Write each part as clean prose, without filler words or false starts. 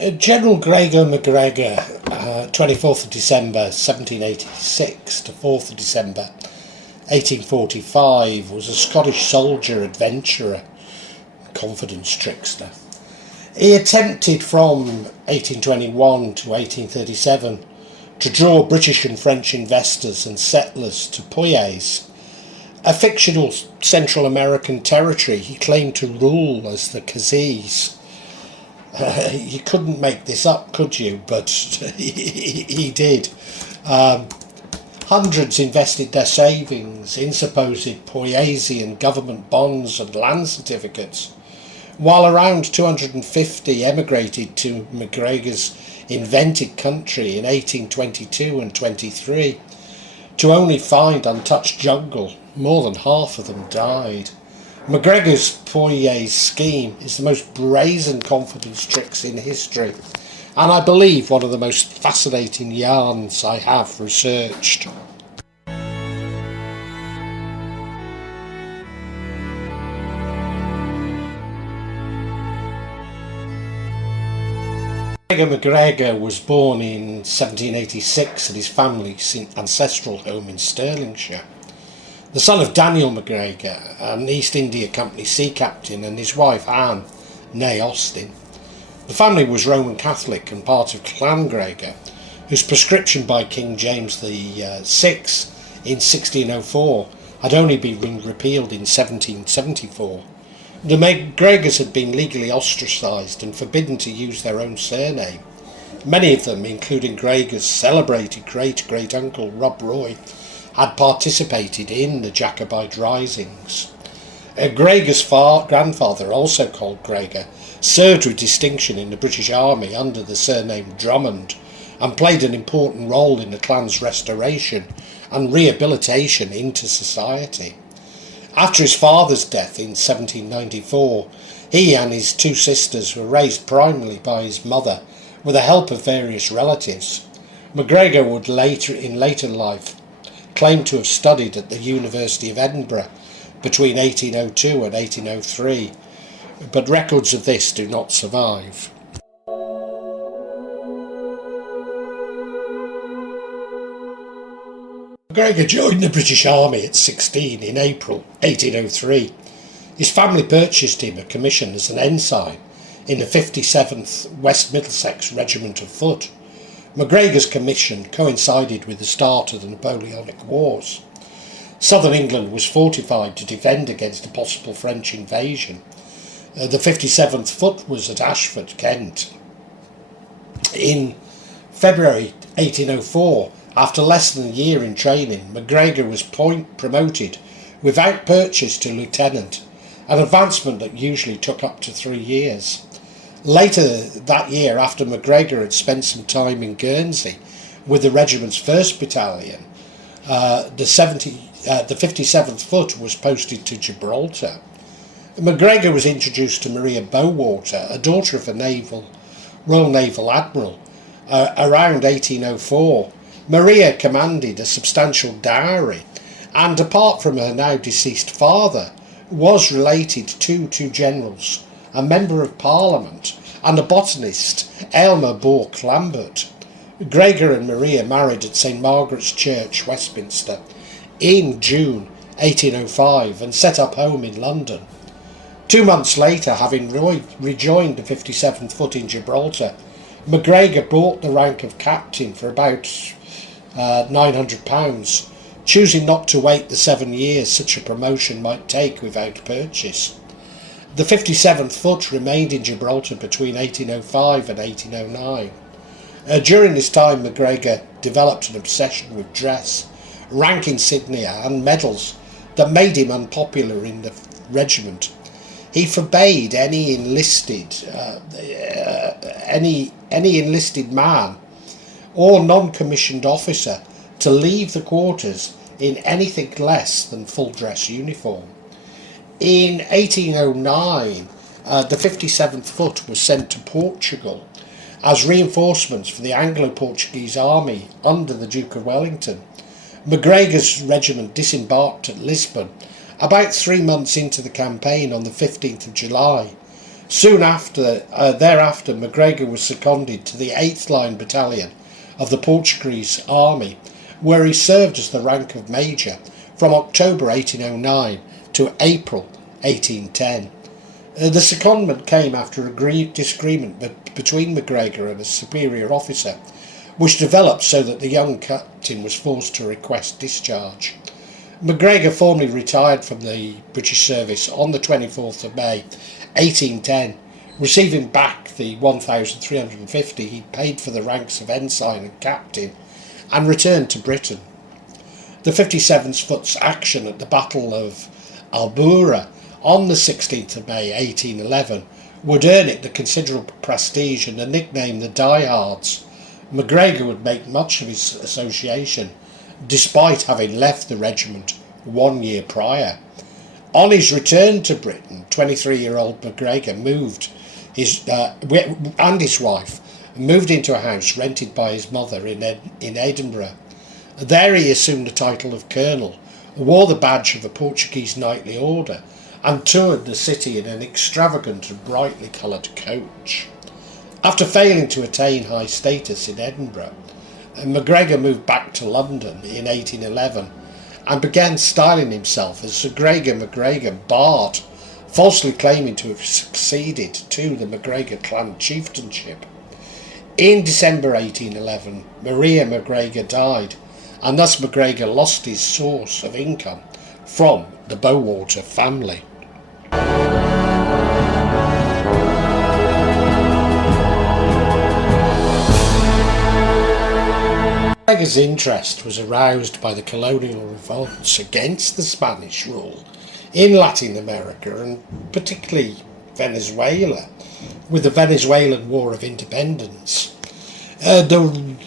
General Gregor MacGregor, 24th of December 1786 to 4th of December 1845, was a Scottish soldier, adventurer, confidence trickster. He attempted from 1821 to 1837 to draw British and French investors and settlers to Poyais, a fictional Central American territory he claimed to rule as the Cazique. You couldn't make this up, could you? But he did. Hundreds invested their savings in supposed Poyaisian government bonds and land certificates, while around 250 emigrated to MacGregor's invented country in 1822 and 23, to only find untouched jungle. More than half of them died. MacGregor's Poyais scheme is the most brazen confidence tricks in history, and I believe one of the most fascinating yarns I have researched. Gregor MacGregor was born in 1786 at his family's ancestral home in Stirlingshire. The son of Daniel MacGregor, an East India Company sea captain, and his wife Anne, née Austin. The family was Roman Catholic and part of Clan Gregor, whose prescription by King James VI in 1604 had only been repealed in 1774. The MacGregors had been legally ostracised and forbidden to use their own surname. Many of them, including Gregor's celebrated great-great-uncle Rob Roy, had participated in the Jacobite risings. Gregor's grandfather, also called Gregor, served with distinction in the British Army under the surname Drummond and played an important role in the clan's restoration and rehabilitation into society. After his father's death in 1794, he and his two sisters were raised primarily by his mother with the help of various relatives. MacGregor would in later life claim to have studied at the University of Edinburgh between 1802 and 1803, but records of this do not survive. MacGregor joined the British Army at 16 in April 1803. His family purchased him a commission as an ensign in the 57th West Middlesex Regiment of Foot. MacGregor's commission coincided with the start of the Napoleonic Wars. Southern England was fortified to defend against a possible French invasion. The 57th Foot was at Ashford, Kent. In February 1804, after less than a year in training, MacGregor was promoted without purchase to lieutenant, an advancement that usually took up to 3 years. Later that year, after MacGregor had spent some time in Guernsey with the regiment's 1st Battalion, the 57th Foot was posted to Gibraltar. MacGregor was introduced to Maria Bowater, a daughter of a Royal Naval Admiral, around 1804. Maria commanded a substantial dowry, and apart from her now deceased father, was related to two generals, a member of Parliament, and a botanist, Aylmer Bourke Lambert. Gregor and Maria married at St Margaret's Church, Westminster, in June 1805 and set up home in London. 2 months later, having rejoined the 57th Foot in Gibraltar, MacGregor bought the rank of captain for about £900, choosing not to wait the 7 years such a promotion might take without purchase. The 57th Foot remained in Gibraltar between 1805 and 1809. During this time, MacGregor developed an obsession with dress, rank insignia and medals that made him unpopular in the regiment. He forbade any enlisted man or non-commissioned officer to leave the quarters in anything less than full dress uniform. In 1809, the 57th Foot was sent to Portugal as reinforcements for the Anglo-Portuguese army under the Duke of Wellington. MacGregor's regiment disembarked at Lisbon about 3 months into the campaign on the 15th of July. Soon thereafter, MacGregor was seconded to the 8th Line Battalion of the Portuguese Army, where he served as the rank of Major from October 1809 to April 1810. The secondment came after a disagreement between MacGregor and a superior officer, which developed so that the young captain was forced to request discharge. MacGregor formally retired from the British service on the 24th of May 1810, receiving back the 1,350 he'd paid for the ranks of ensign and captain, and returned to Britain. The 57th Foot's action at the Battle of Albuera on the 16th of May 1811 would earn it the considerable prestige and the nickname the Diehards. MacGregor would make much of his association, despite having left the regiment 1 year prior. On his return to Britain, 23-year-old MacGregor and his wife moved into a house rented by his mother in Edinburgh. There he assumed the title of colonel, wore the badge of a Portuguese knightly order, and toured the city in an extravagant and brightly coloured coach. After failing to attain high status in Edinburgh, MacGregor moved back to London in 1811 and began styling himself as Sir Gregor MacGregor, Bard, falsely claiming to have succeeded to the MacGregor clan chieftainship. In December 1811, Maria MacGregor died, and thus MacGregor lost his source of income from the Bowater family. MacGregor's interest was aroused by the colonial revolts against the Spanish rule in Latin America, and particularly Venezuela, with the Venezuelan War of Independence. The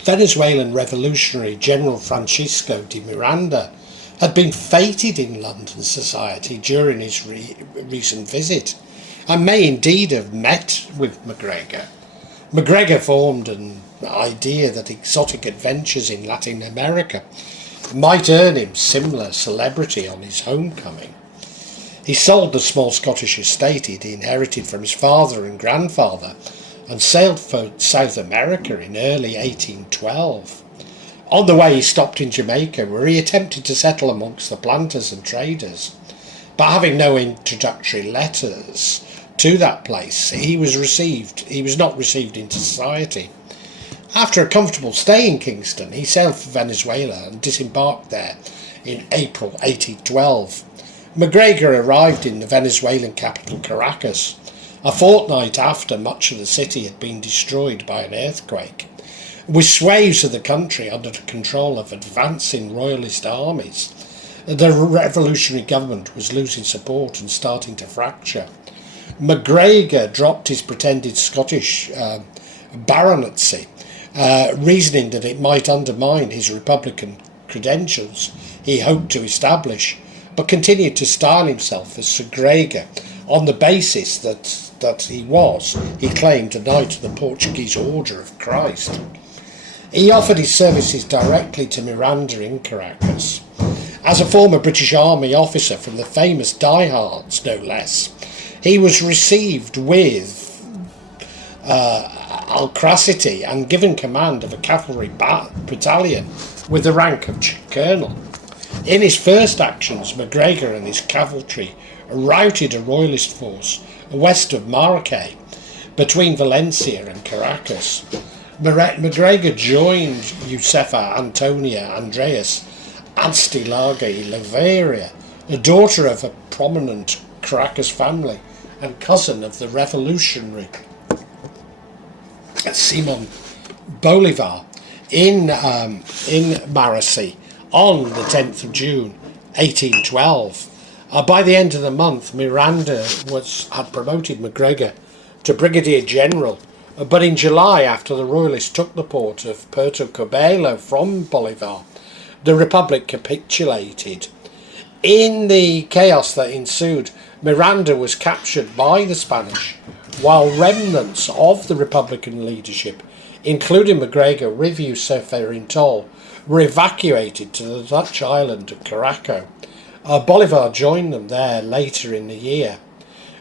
Venezuelan revolutionary General Francisco de Miranda had been feted in London society during his recent visit, and may indeed have met with MacGregor. MacGregor formed an idea that exotic adventures in Latin America might earn him similar celebrity on his homecoming. He sold the small Scottish estate he'd inherited from his father and grandfather and sailed for South America in early 1812. On the way he stopped in Jamaica, where he attempted to settle amongst the planters and traders, but having no introductory letters to that place, he was not received into society. After a comfortable stay in Kingston, he sailed for Venezuela and disembarked there in April 1812. MacGregor arrived in the Venezuelan capital Caracas a fortnight after much of the city had been destroyed by an earthquake. With swathes of the country under the control of advancing royalist armies, the revolutionary government was losing support and starting to fracture. MacGregor dropped his pretended Scottish baronetcy, reasoning that it might undermine his republican credentials he hoped to establish, but continued to style himself as Sir Gregor on the basis that he claimed, a knight of the Portuguese Order of Christ. He offered his services directly to Miranda in Caracas. As a former British Army officer from the famous Diehards, no less, he was received with alacrity and given command of a cavalry battalion with the rank of colonel. In his first actions, MacGregor and his cavalry routed a royalist force west of Maracay, between Valencia and Caracas. MacGregor joined Josefa Antonia Andreas Astilaga y Laveria, the daughter of a prominent Caracas family and cousin of the revolutionary Simon Bolivar, in Maracay on the 10th of June 1812. By the end of the month, Miranda had promoted MacGregor to Brigadier General, but in July, after the Royalists took the port of Puerto Cabello from Bolivar, the Republic capitulated. In the chaos that ensued, Miranda was captured by the Spanish, while remnants of the Republican leadership, including MacGregor with Josefa Rintol, were evacuated to the Dutch island of Caraco. Bolivar joined them there later in the year.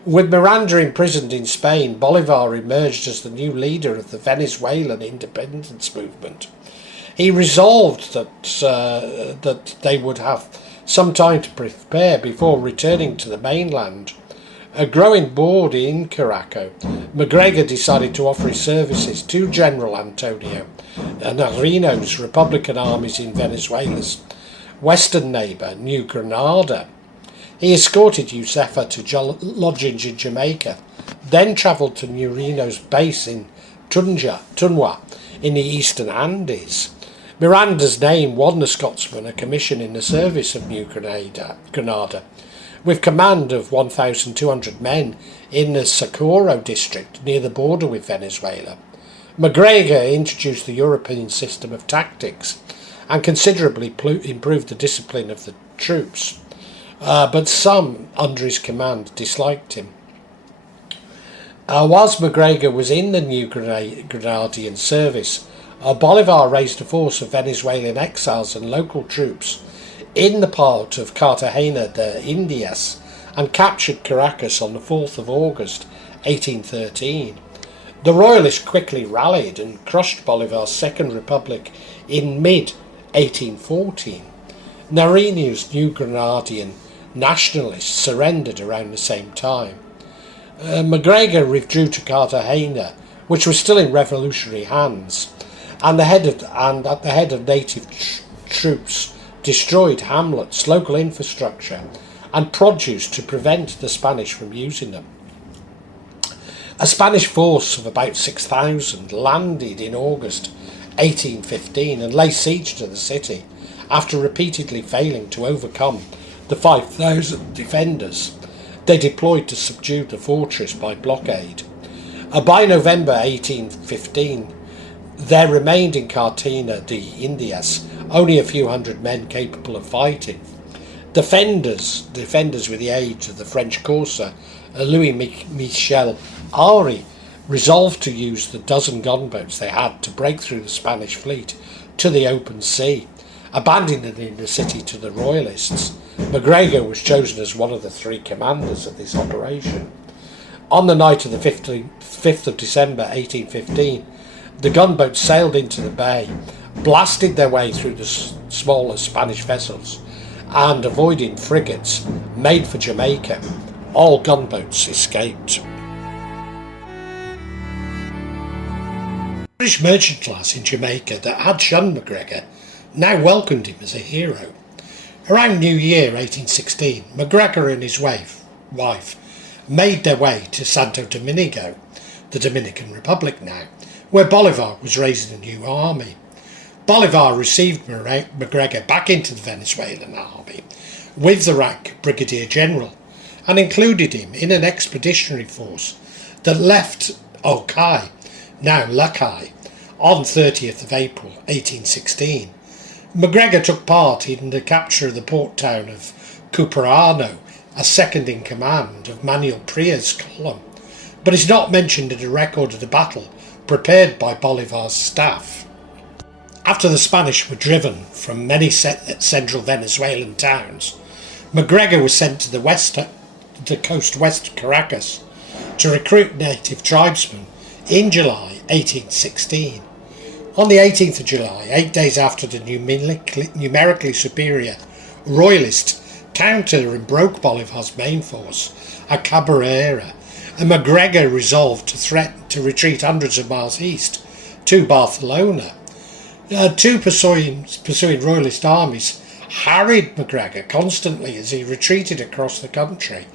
With Miranda imprisoned in Spain, Bolivar emerged as the new leader of the Venezuelan independence movement. He resolved that they would have some time to prepare before returning to the mainland. Growing bored in Caraco, MacGregor decided to offer his services to General Antonio Narino's Republican armies in Venezuela's western neighbour, New Granada. He escorted Josefa to lodgings in Jamaica, then travelled to Narino's base in Tunwa in the eastern Andes. Miranda's name won the Scotsman a commission in the service of New Granada, with command of 1,200 men in the Socorro district near the border with Venezuela. MacGregor introduced the European system of tactics and considerably improved the discipline of the troops, but some under his command disliked him. Whilst MacGregor was in the New Granadian service, Bolivar raised a force of Venezuelan exiles and local troops in the port of Cartagena de Indias and captured Caracas on the 4th of August 1813. The Royalists quickly rallied and crushed Bolivar's Second Republic in mid-1814. Narino's New Granadian nationalists surrendered around the same time. MacGregor withdrew to Cartagena, which was still in revolutionary hands, and at the head of native troops destroyed hamlets, local infrastructure, and produce to prevent the Spanish from using them. A Spanish force of about 6,000 landed in August 1815 and laid siege to the city after repeatedly failing to overcome the 5,000 defenders they deployed to subdue the fortress by blockade. By November 1815, there remained in Cartagena de Indias only a few hundred men capable of fighting. Defenders with the aid of the French corsair Louis Michel Ari resolved to use the dozen gunboats they had to break through the Spanish fleet to the open sea, abandoning the city to the Royalists. MacGregor was chosen as one of the three commanders of this operation. On the night of the 5th of December 1815, the gunboats sailed into the bay, blasted their way through the smaller Spanish vessels, and avoiding frigates, made for Jamaica. All gunboats escaped. The British merchant class in Jamaica that had shunned MacGregor now welcomed him as a hero. Around New Year 1816, MacGregor and his wife made their way to Santo Domingo, the Dominican Republic now, where Bolivar was raising a new army. Bolivar received MacGregor back into the Venezuelan army with the rank of Brigadier General and included him in an expeditionary force that left Okai, now Lakai, on 30th of April 1816. MacGregor took part in the capture of the port town of Cuperano, as second in command of Manuel Pria's column, but is not mentioned in a record of the battle prepared by Bolivar's staff. After the Spanish were driven from many central Venezuelan towns, MacGregor was sent to the coast west of Caracas to recruit native tribesmen in July 1816. On the 18th of July, 8 days after the numerically superior Royalist counter and broke Bolivar's main force at Cabrera, and MacGregor resolved to threaten to retreat hundreds of miles east to Barcelona. Two pursuing Royalist armies harried MacGregor constantly as he retreated across the country,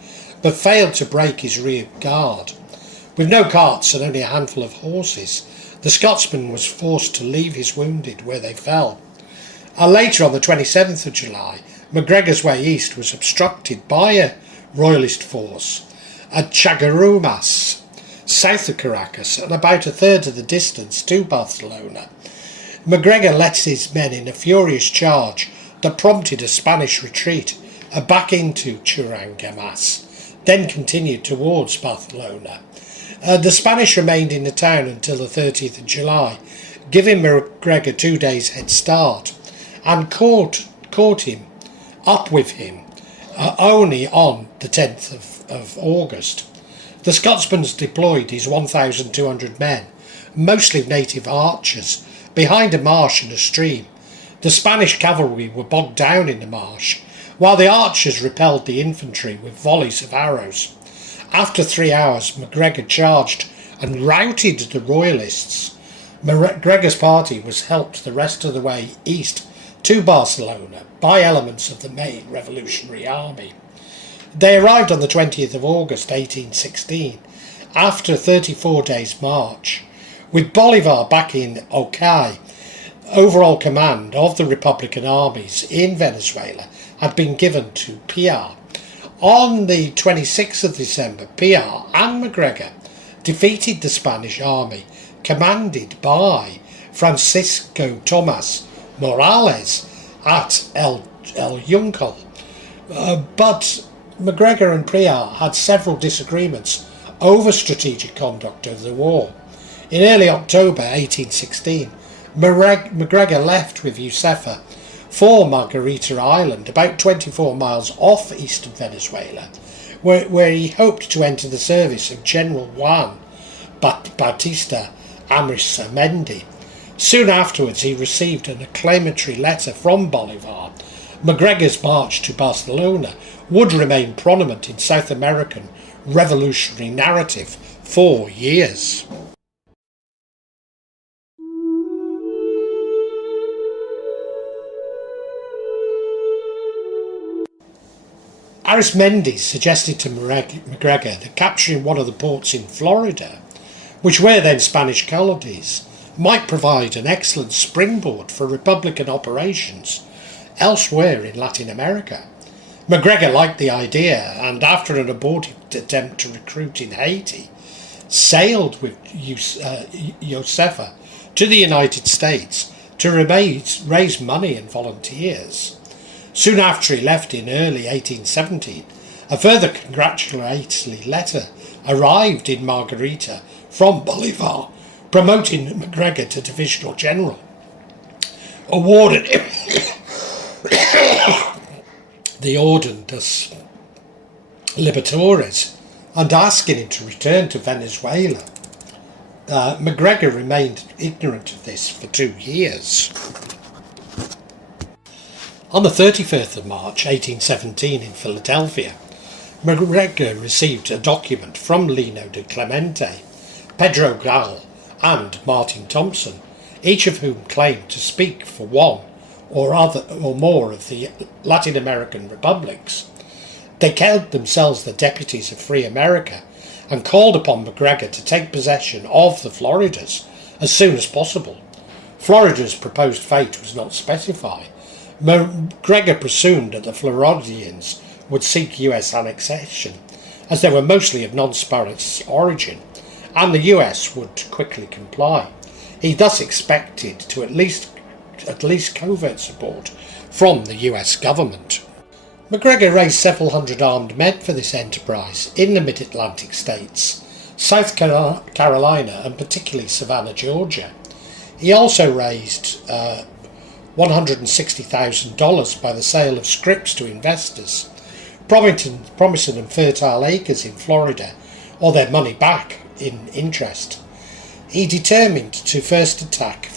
but failed to break his rear guard. With no carts and only a handful of horses, the Scotsman was forced to leave his wounded where they fell. Later, on the 27th of July, MacGregor's way east was obstructed by a Royalist force at Chagarumas, south of Caracas, and about a third of the distance to Barcelona. MacGregor led his men in a furious charge that prompted a Spanish retreat back into Churangamas, then continued towards Barcelona. The Spanish remained in the town until the 30th of July, giving MacGregor 2 days head start, and caught up with him only on the 10th of August. The Scotsman deployed his 1,200 men, mostly native archers, behind a marsh and a stream. The Spanish cavalry were bogged down in the marsh, while the archers repelled the infantry with volleys of arrows. After 3 hours, MacGregor charged and routed the Royalists. MacGregor's party was helped the rest of the way east to Barcelona by elements of the main Revolutionary Army. They arrived on the 20th of August 1816, after a 34 days' march. With Bolivar back in Okay, overall command of the Republican armies in Venezuela had been given to Piar. On the 26th of December, Piar and MacGregor defeated the Spanish army, commanded by Francisco Tomas Morales at El Yuncal. But MacGregor and Piar had several disagreements over strategic conduct of the war. In early October 1816, MacGregor left with Josefa for Margarita Island, about 24 miles off eastern Venezuela, where he hoped to enter the service of General Juan Bautista Arizmendi. Soon afterwards he received an acclamatory letter from Bolivar. MacGregor's march to Barcelona would remain prominent in South American revolutionary narrative for years. Arizmendi suggested to MacGregor that capturing one of the ports in Florida, which were then Spanish colonies, might provide an excellent springboard for Republican operations elsewhere in Latin America. MacGregor liked the idea, and after an aborted attempt to recruit in Haiti, sailed with Josefa to the United States to raise money and volunteers. Soon after he left in early 1817, a further congratulatory letter arrived in Margarita from Bolivar, promoting MacGregor to divisional general, awarded him the Orden dos Libertadores, and asking him to return to Venezuela. MacGregor remained ignorant of this for 2 years. On the 31st of March 1817 in Philadelphia, MacGregor received a document from Lino de Clemente, Pedro Gall and Martin Thompson, each of whom claimed to speak for one or more of the Latin American republics. They called themselves the deputies of Free America and called upon MacGregor to take possession of the Floridas as soon as possible. Florida's proposed fate was not specified. MacGregor presumed that the Floridians would seek US annexation, as they were mostly of non-Spanish origin, and the US would quickly comply. He thus expected to at least covert support from the US government. MacGregor raised several hundred armed men for this enterprise in the mid-Atlantic states, South Carolina and particularly Savannah, Georgia. He also raised $160,000 by the sale of scrips to investors, promising them fertile acres in Florida or their money back in interest. He determined to first attack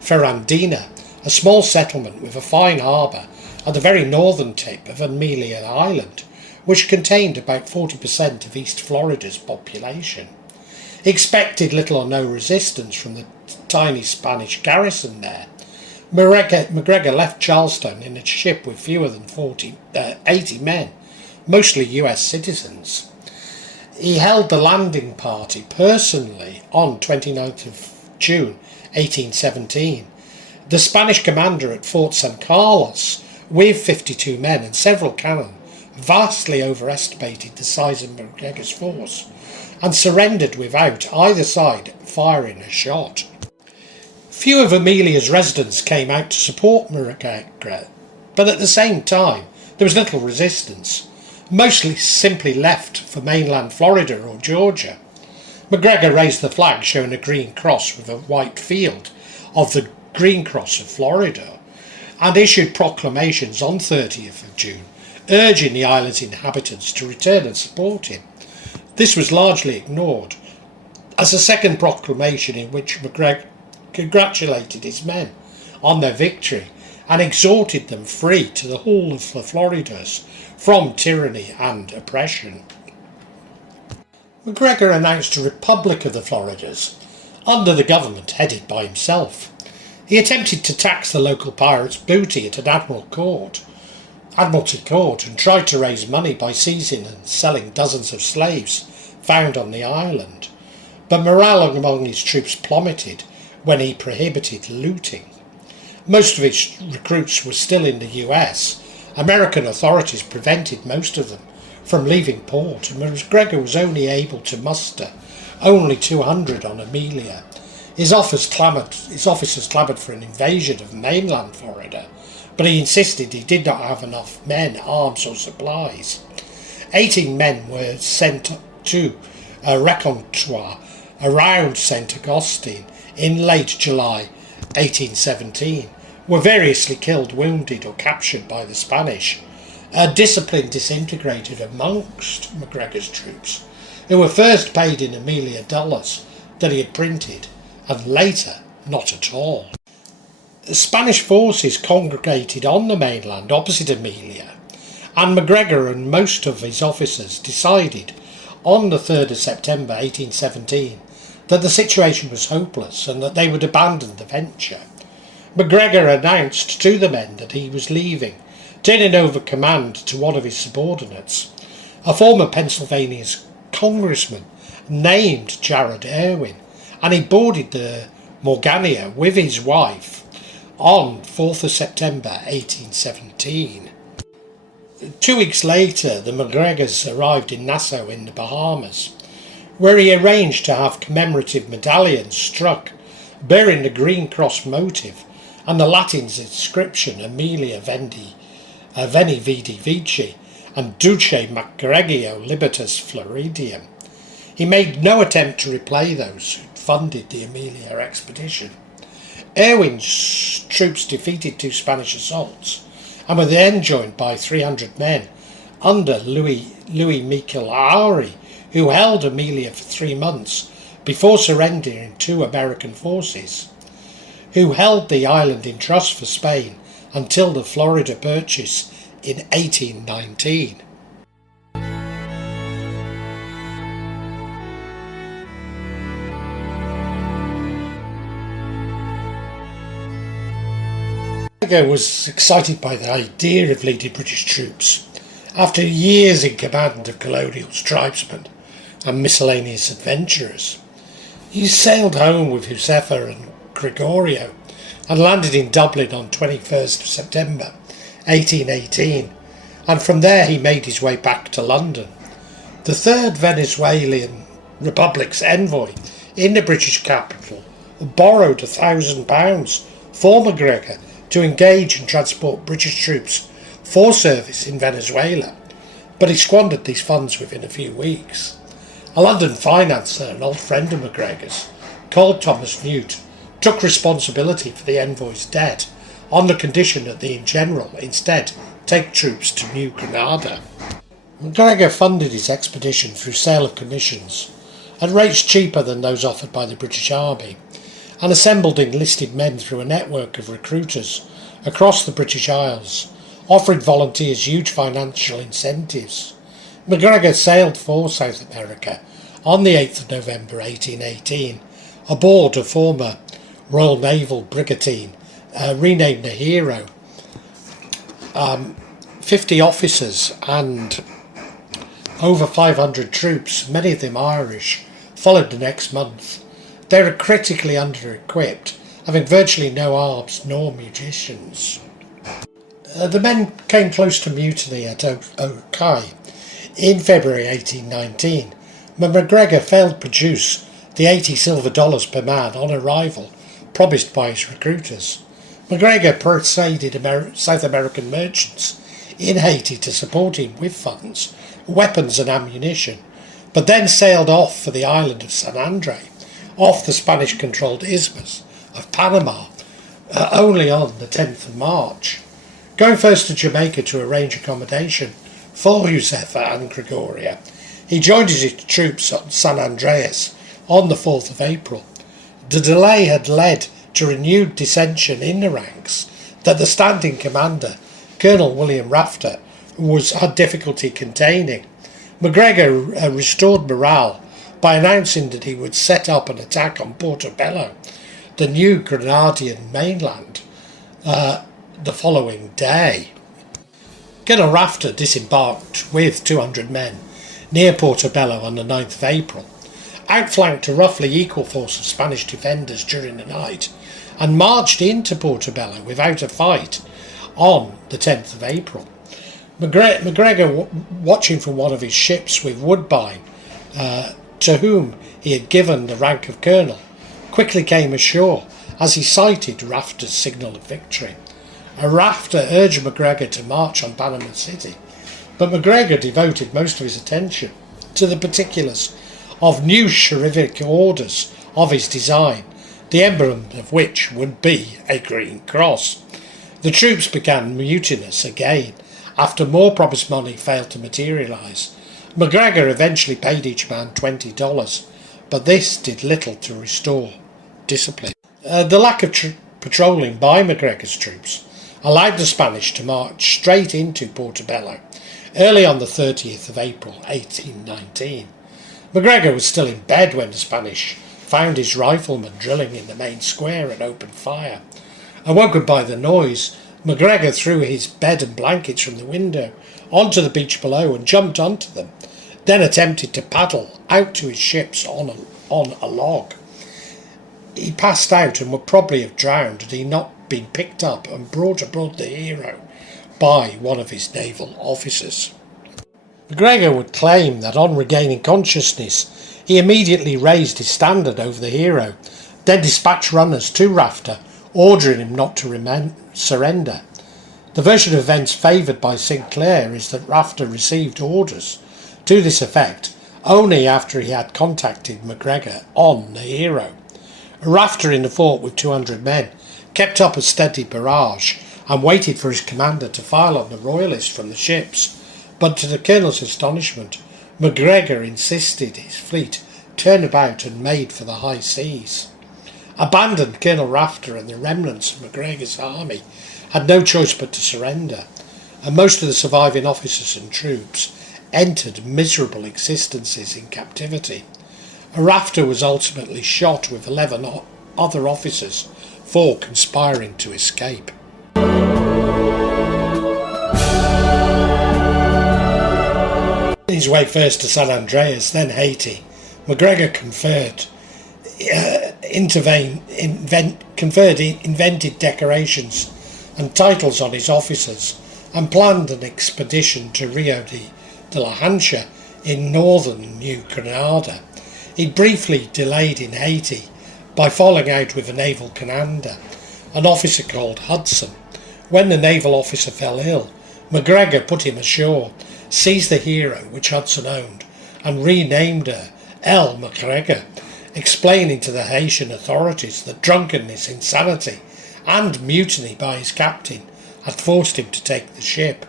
Ferrandina, a small settlement with a fine harbour at the very northern tip of Amelia Island, which contained about 40% of East Florida's population. He expected little or no resistance from the tiny Spanish garrison there. MacGregor left Charleston in a ship with fewer than 80 men, mostly US citizens. He held the landing party personally on 29th of June 1817. The Spanish commander at Fort San Carlos, with 52 men and several cannon, vastly overestimated the size of MacGregor's force and surrendered without either side firing a shot. Few of Amelia's residents came out to support MacGregor, but at the same time there was little resistance. Mostly simply left for mainland Florida or Georgia. MacGregor raised the flag showing a green cross with a white field of the Green Cross of Florida, and issued proclamations on 30th of June urging the island's inhabitants to return and support him. This was largely ignored, as a second proclamation in which MacGregor congratulated his men on their victory and exhorted them free to the whole of the Floridas from tyranny and oppression. MacGregor announced a Republic of the Floridas under the government headed by himself. He attempted to tax the local pirates' booty at an Admiralty Court and tried to raise money by seizing and selling dozens of slaves found on the island. But morale among his troops plummeted when he prohibited looting. Most of his recruits were still in the US. American authorities prevented most of them from leaving port, and MacGregor was only able to muster only 200 on Amelia. His officers clamoured for an invasion of mainland Florida, but he insisted he did not have enough men, arms or supplies. 18 men were sent to a reconnoitre around St. Augustine in late July 1817, were variously killed, wounded or captured by the Spanish. Discipline disintegrated amongst MacGregor's troops, who were first paid in Amelia dollars that he had printed, and later not at all. The Spanish forces congregated on the mainland opposite Amelia, and MacGregor and most of his officers decided on the 3rd of September 1817 that the situation was hopeless and that they would abandon the venture. MacGregor announced to the men that he was leaving, turning over command to one of his subordinates, a former Pennsylvania congressman named Jared Irwin, and he boarded the Morgania with his wife on 4th of September 1817. 2 weeks later, the MacGregors arrived in Nassau in the Bahamas, where he arranged to have commemorative medallions struck bearing the Green Cross motive and the Latin inscription Aemilia Veni Vidi Vici and Duce MacGregio Libertas Floridium. He made no attempt to repay those who funded the Amelia expedition. Irwin's troops defeated 2 Spanish assaults and were then joined by 300 men under Louis Michel Ari, who held Amelia for 3 months before surrendering to American forces, who held the island in trust for Spain until the Florida Purchase in 1819. MacGregor was excited by the idea of leading British troops. After years in command of colonial tribesmen and miscellaneous adventurers, he sailed home with Josefa and Gregorio and landed in Dublin on 21st of September 1818, and from there he made his way back to London. The Third Venezuelan Republic's envoy in the British capital borrowed £1,000 for MacGregor to engage and transport British troops for service in Venezuela, but he squandered these funds within a few weeks. A London financier, an old friend of MacGregor's, called Thomas Newt, took responsibility for the envoy's debt on the condition that the general instead take troops to New Granada. MacGregor funded his expedition through sale of commissions at rates cheaper than those offered by the British Army, and assembled enlisted men through a network of recruiters across the British Isles, offering volunteers huge financial incentives. MacGregor sailed for South America on the 8th of November 1818 aboard a former Royal Naval brigantine renamed the Hero. 50 officers and over 500 troops, many of them Irish, followed the next month. They were critically under-equipped, having virtually no arms nor munitions. The men came close to mutiny at Poyais in February 1819, but MacGregor failed to produce the $80 silver per man on arrival promised by his recruiters. MacGregor persuaded South American merchants in Haiti to support him with funds, weapons and ammunition, but then sailed off for the island of San Andre, off the Spanish-controlled Isthmus of Panama, only on the 10th of March. Going first to Jamaica to arrange accommodation for Josefa and Gregoria, He joined his troops at San Andreas on the 4th of April. The delay had led to renewed dissension in the ranks that the standing commander, Colonel William Rafter, had difficulty containing. MacGregor restored morale by announcing that he would set up an attack on Portobello, the new Grenadian mainland, the following day. Colonel Rafter disembarked with 200 men near Portobello on the 9th of April, outflanked a roughly equal force of Spanish defenders during the night, and marched into Portobello without a fight on the 10th of April. MacGregor, watching from one of his ships with Woodbine, to whom he had given the rank of colonel, quickly came ashore as he sighted Rafter's signal of victory. Rafter urged MacGregor to march on Panama City, but MacGregor devoted most of his attention to the particulars of new chivalric orders of his design, the emblem of which would be a green cross. The troops began mutinous again after more promised money failed to materialise. MacGregor eventually paid each man $20, but this did little to restore discipline. The lack of patrolling by MacGregor's troops allowed the Spanish to march straight into Portobello early on the 30th of April 1819. MacGregor was still in bed when the Spanish found his riflemen drilling in the main square and opened fire. Awoken by the noise, MacGregor threw his bed and blankets from the window onto the beach below and jumped onto them, then attempted to paddle out to his ships on a log. He passed out and would probably have drowned had he not been picked up and brought aboard the hero by one of his naval officers. MacGregor would claim that on regaining consciousness he immediately raised his standard over the hero, then dispatched runners to Rafter, ordering him not to surrender. The version of events favoured by Sinclair is that Rafter received orders to this effect only after he had contacted MacGregor on the hero. Rafter in the fort with 200 men kept up a steady barrage and waited for his commander to fire on the royalists from the ships, but to the colonel's astonishment, MacGregor insisted his fleet turn about and made for the high seas. Abandoned, Colonel Rafter and the remnants of MacGregor's army had no choice but to surrender, and most of the surviving officers and troops entered miserable existences in captivity. Rafter was ultimately shot with 11 other officers for conspiring to escape. On his way first to San Andreas, then Haiti, MacGregor conferred invented decorations and titles on his officers and planned an expedition to Rio de la Hacha in northern New Granada. He briefly delayed in Haiti by falling out with a naval commander, an officer called Hudson. When the naval officer fell ill, MacGregor put him ashore, seized the hero which Hudson owned, and renamed her El MacGregor, explaining to the Haitian authorities that drunkenness, insanity, and mutiny by his captain had forced him to take the ship.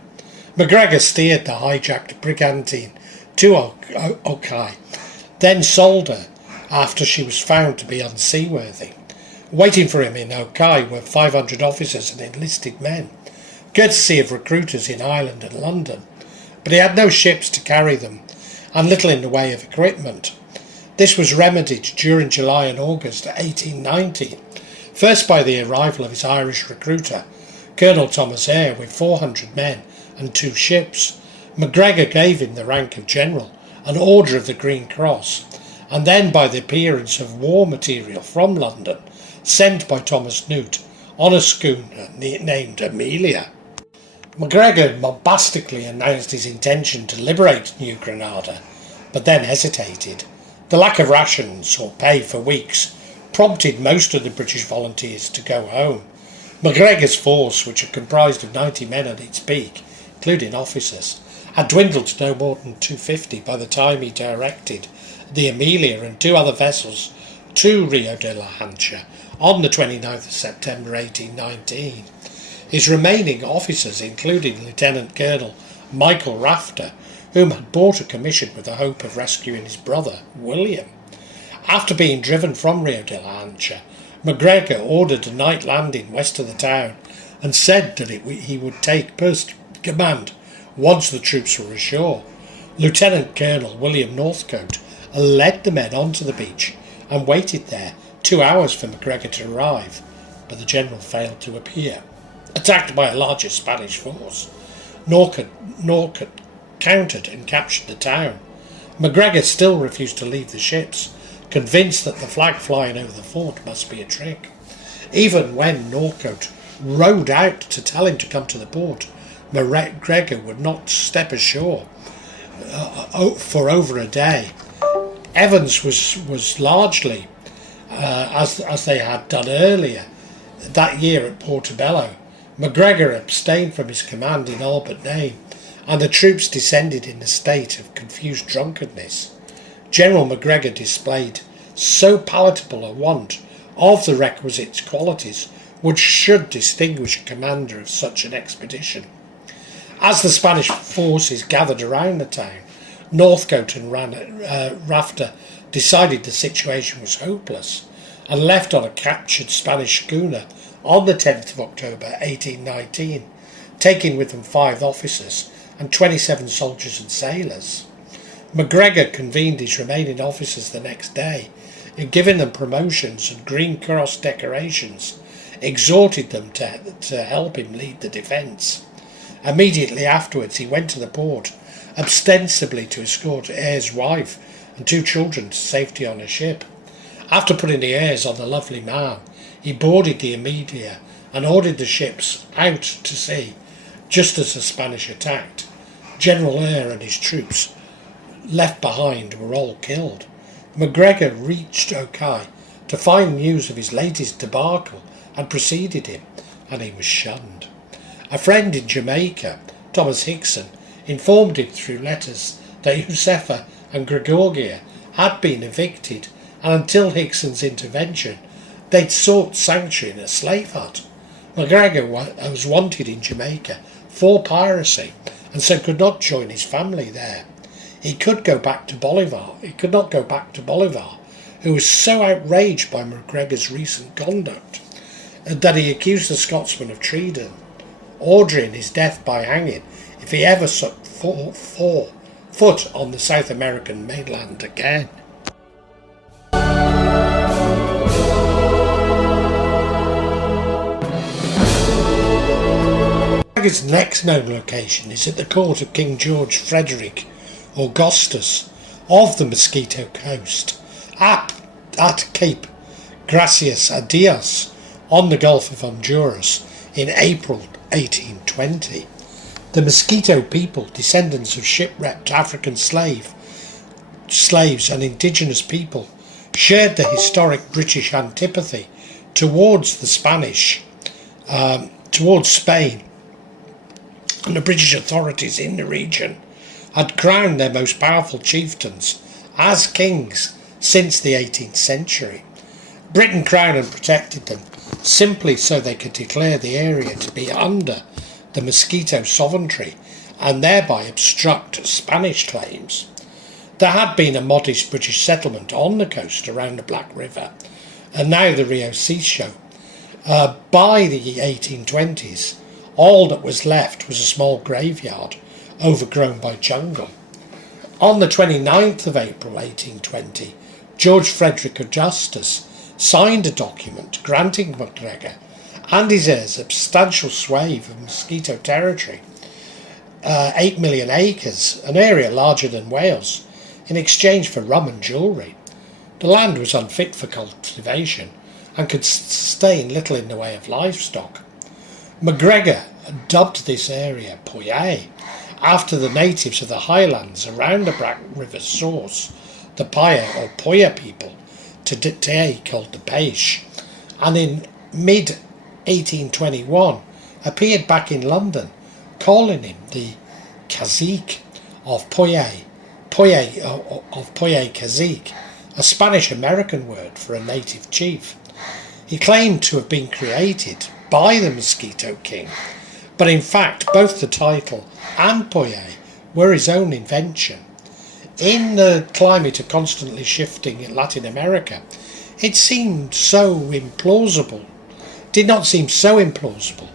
MacGregor steered the hijacked brigantine to Poyais, then sold her after she was found to be unseaworthy. Waiting for him in Poyais were 500 officers and enlisted men, courtesy of recruiters in Ireland and London, but he had no ships to carry them and little in the way of equipment. This was remedied during July and August 1819, first by the arrival of his Irish recruiter, Colonel Thomas Eyre, with 400 men and 2 ships. MacGregor gave him the rank of general, an order of the Green Cross, and then by the appearance of war material from London, sent by Thomas Newt on a schooner named Amelia. MacGregor bombastically announced his intention to liberate New Granada, but then hesitated. The lack of rations or pay for weeks prompted most of the British volunteers to go home. MacGregor's force, which had comprised of 90 men at its peak, including officers, had dwindled to no more than 250 by the time he directed the Amelia and 2 other vessels to Rio de la Hacha on the 29th of September 1819. His remaining officers, including Lieutenant Colonel Michael Rafter, whom had bought a commission with the hope of rescuing his brother, William. After being driven from Rio de la Ancha, MacGregor ordered a night landing west of the town and said that he would take command once the troops were ashore. Lieutenant Colonel William Northcote led the men onto the beach and waited there 2 hours for MacGregor to arrive, but the general failed to appear. Attacked by a larger Spanish force, Northcote countered and captured the town. MacGregor still refused to leave the ships, convinced that the flag flying over the fort must be a trick. Even when Northcote rowed out to tell him to come to the port, MacGregor would not step ashore for over a day. Evans was largely, as they had done earlier that year at Portobello. MacGregor abstained from his command in all but name, and the troops descended in a state of confused drunkenness. General MacGregor displayed so palatable a want of the requisite qualities which should distinguish a commander of such an expedition. As the Spanish forces gathered around the town, Northcote and Rafter decided the situation was hopeless and left on a captured Spanish schooner on the 10th of October 1819, taking with them 5 officers and 27 soldiers and sailors. MacGregor convened his remaining officers the next day and, giving them promotions and Green Cross decorations, exhorted them to help him lead the defence. Immediately afterwards he went to the port, ostensibly to escort Eyre's wife and 2 children to safety on a ship. After putting the Eyres on the Lovely Marne, he boarded the Amelia and ordered the ships out to sea just as the Spanish attacked. General Eyre and his troops left behind were all killed. MacGregor reached Okai to find news of his latest debacle and preceded him, and he was shunned. A friend in Jamaica, Thomas Hickson, informed him through letters that Josefa and Gregoria had been evicted, and until Hickson's intervention they'd sought sanctuary in a slave hut. MacGregor was wanted in Jamaica for piracy, and so could not join his family there. He could not go back to Bolivar, who was so outraged by MacGregor's recent conduct that he accused the Scotsman of treason, ordering his death by hanging if he ever set foot on the South American mainland again. MacGregor's next known location is at the court of King George Frederick Augustus of the Mosquito Coast, at Cape Gracias a Dios on the Gulf of Honduras in April 1820. The Mosquito people, descendants of shipwrecked African slaves and indigenous people, shared the historic British antipathy towards the Spanish, towards Spain, and the British authorities in the region had crowned their most powerful chieftains as kings since the 18th century. Britain crowned and protected them simply so they could declare the area to be under the Mosquito sovereignty and thereby obstruct Spanish claims. There had been a modest British settlement on the coast around the Black River and now the Rio Seashore. By the 1820s, all that was left was a small graveyard overgrown by jungle. On the 29th of April 1820, George Frederick Augustus signed a document granting MacGregor and his heirs a substantial swathe of Mosquito territory, 8 million acres, an area larger than Wales, in exchange for rum and jewellery. The land was unfit for cultivation and could sustain little in the way of livestock. MacGregor dubbed this area Poyais, after the natives of the highlands around the Black River's source, the Paya or Poya people, today called the Peish, and in mid-1821 appeared back in London, calling him the Cazique of Poyais, Cazique, a Spanish-American word for a native chief. He claimed to have been created by the Mosquito King, but in fact both the title and Poyais were his own invention. In the climate of constantly shifting in Latin America, it seemed so implausible, did not seem so implausible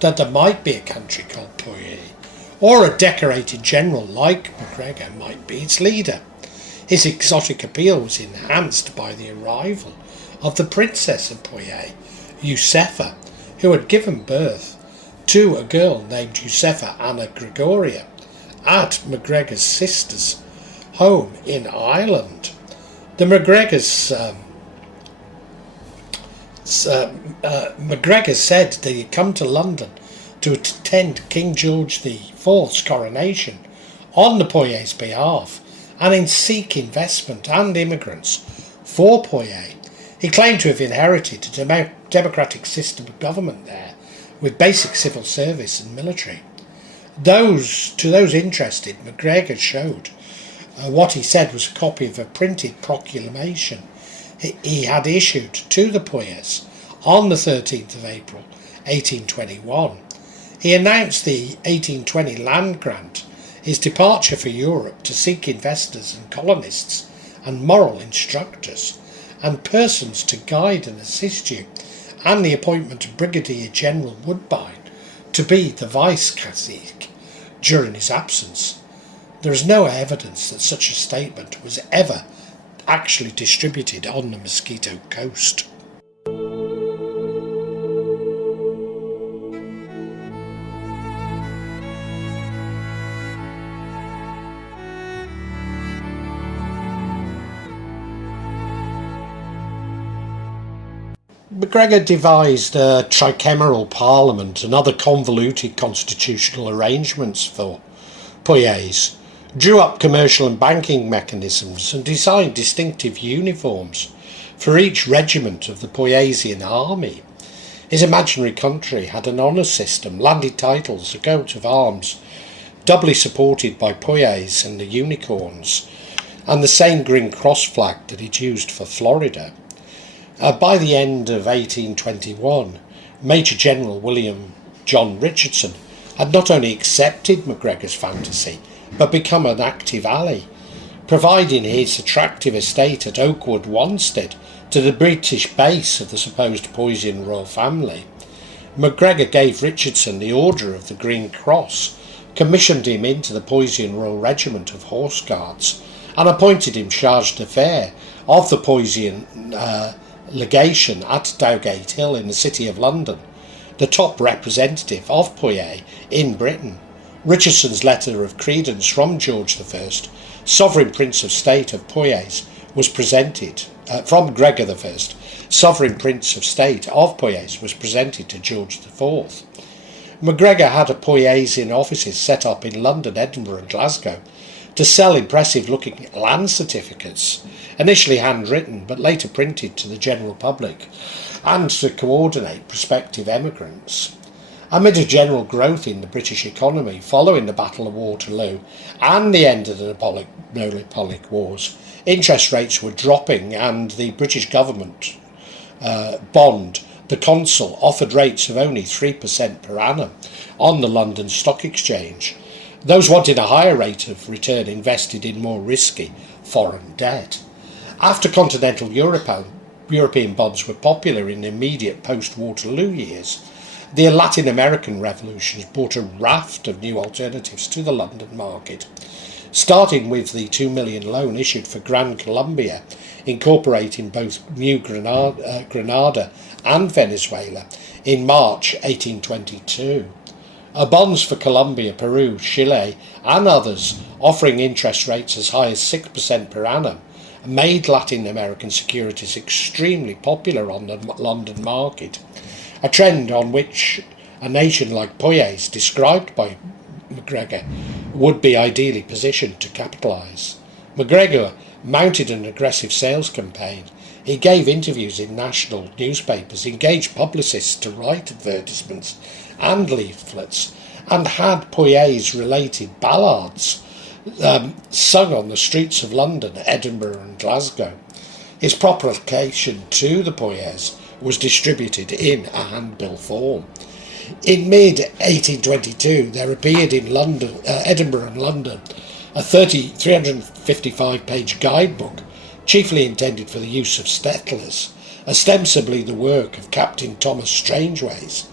that there might be a country called Poyais, or a decorated general like MacGregor might be its leader. His exotic appeal was enhanced by the arrival of the Princess of Poyais, Josefa, who had given birth to a girl named Josefa Anna Gregoria at MacGregor's sister's home in Ireland. The MacGregor said that he'd come to London to attend King George IV's coronation on the Poyais' behalf and in seek investment and immigrants for Poyais. He claimed to have inherited a democratic system of government there with basic civil service and military. To those interested, MacGregor showed what he said was a copy of a printed proclamation he had issued to the Poyais on the 13th of April 1821. He announced the 1820 land grant, his departure for Europe to seek investors and colonists and moral instructors and persons to guide and assist you, and the appointment of Brigadier General Woodbine to be the vice-cazique during his absence. There is no evidence that such a statement was ever actually distributed on the Mosquito Coast. MacGregor devised a tricameral parliament and other convoluted constitutional arrangements for Poyais, drew up commercial and banking mechanisms and designed distinctive uniforms for each regiment of the Poyaisian army. His imaginary country had an honour system, landed titles, a coat of arms, doubly supported by Poyais and the unicorns, and the same green cross flag that he'd used for Florida. By the end of 1821, Major General William John Richardson had not only accepted MacGregor's fantasy, but become an active ally, providing his attractive estate at Oakwood, Wanstead, to the British base of the supposed Poyaisian royal family. MacGregor gave Richardson the Order of the Green Cross, commissioned him into the Poyaisian Royal Regiment of Horse Guards, and appointed him charge d'affaires of the Poyaisian legation at Dowgate Hill in the City of London, the top representative of Poyais in Britain. Richardson's letter of credence from George I, Sovereign Prince of State of Poyais, was presented from Gregor I, Sovereign Prince of State of Poyais, was presented to George IV. MacGregor had a Poyaisian offices set up in London, Edinburgh and Glasgow to sell impressive-looking land certificates, initially handwritten but later printed to the general public, and to coordinate prospective emigrants. Amid a general growth in the British economy following the Battle of Waterloo and the end of the Napoleonic Wars, interest rates were dropping, and the British government bond, the Consul, offered rates of only 3% per annum on the London Stock Exchange. Those wanting a higher rate of return invested in more risky foreign debt. After continental European bonds were popular in the immediate post-Waterloo years, the Latin American revolutions brought a raft of new alternatives to the London market, starting with the $2 million loan issued for Gran Colombia, incorporating both New Granada and Venezuela in March 1822. Bonds for Colombia, Peru, Chile and others, offering interest rates as high as 6% per annum, made Latin American securities extremely popular on the London market, a trend on which a nation like Poyais, described by MacGregor, would be ideally positioned to capitalise. MacGregor mounted an aggressive sales campaign. He gave interviews in national newspapers, engaged publicists to write advertisements and leaflets, and had Poyais-related ballads sung on the streets of London, Edinburgh and Glasgow. His proclamation to the Poyais was distributed in a handbill form. In mid-1822 there appeared in Edinburgh and London, a 355-page guidebook, chiefly intended for the use of settlers, ostensibly the work of Captain Thomas Strangeways,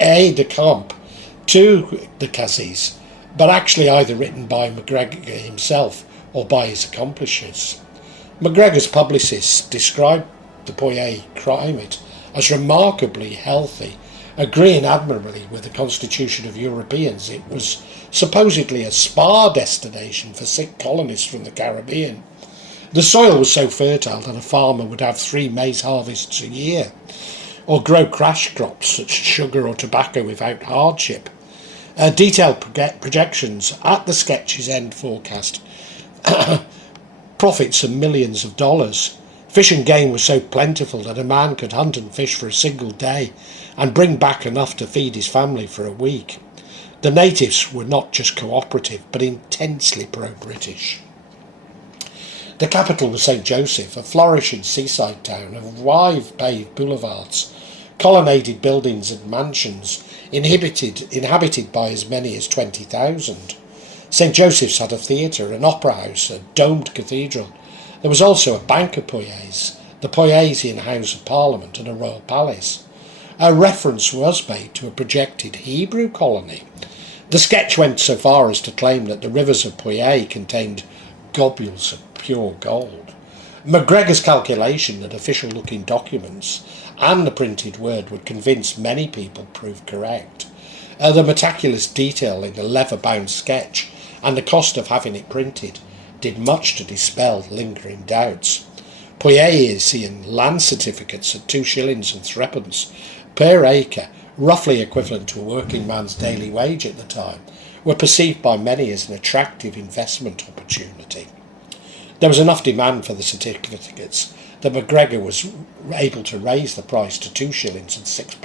aide-de-camp to the Cazique, but actually either written by MacGregor himself or by his accomplices. MacGregor's publicists described the Poyais climate as remarkably healthy, agreeing admirably with the constitution of Europeans. It was supposedly a spa destination for sick colonists from the Caribbean. The soil was so fertile that a farmer would have 3 maize harvests a year, or grow cash crops such as sugar or tobacco without hardship. Detailed projections at the sketch's end forecast profits of millions of dollars. Fish and game was so plentiful that a man could hunt and fish for a single day and bring back enough to feed his family for a week. The natives were not just cooperative, but intensely pro-British. The capital was St. Joseph, a flourishing seaside town of wide paved boulevards, colonnaded buildings and mansions, inhabited by as many as 20,000. St. Joseph's had a theatre, an opera house, a domed cathedral. There was also a bank of Poyais, the Poyaisian House of Parliament, and a royal palace. A reference was made to a projected Hebrew colony. The sketch went so far as to claim that the rivers of Poyais contained globules of pure gold. MacGregor's calculation that official-looking documents and the printed word would convince many people proved correct. The meticulous detail in the leather-bound sketch and the cost of having it printed did much to dispel lingering doubts. Poyaisian land certificates at 2 shillings and 3 per acre, roughly equivalent to a working man's daily wage at the time, were perceived by many as an attractive investment opportunity. There was enough demand for the certificates that MacGregor was able to raise the price to 2 shillings and 6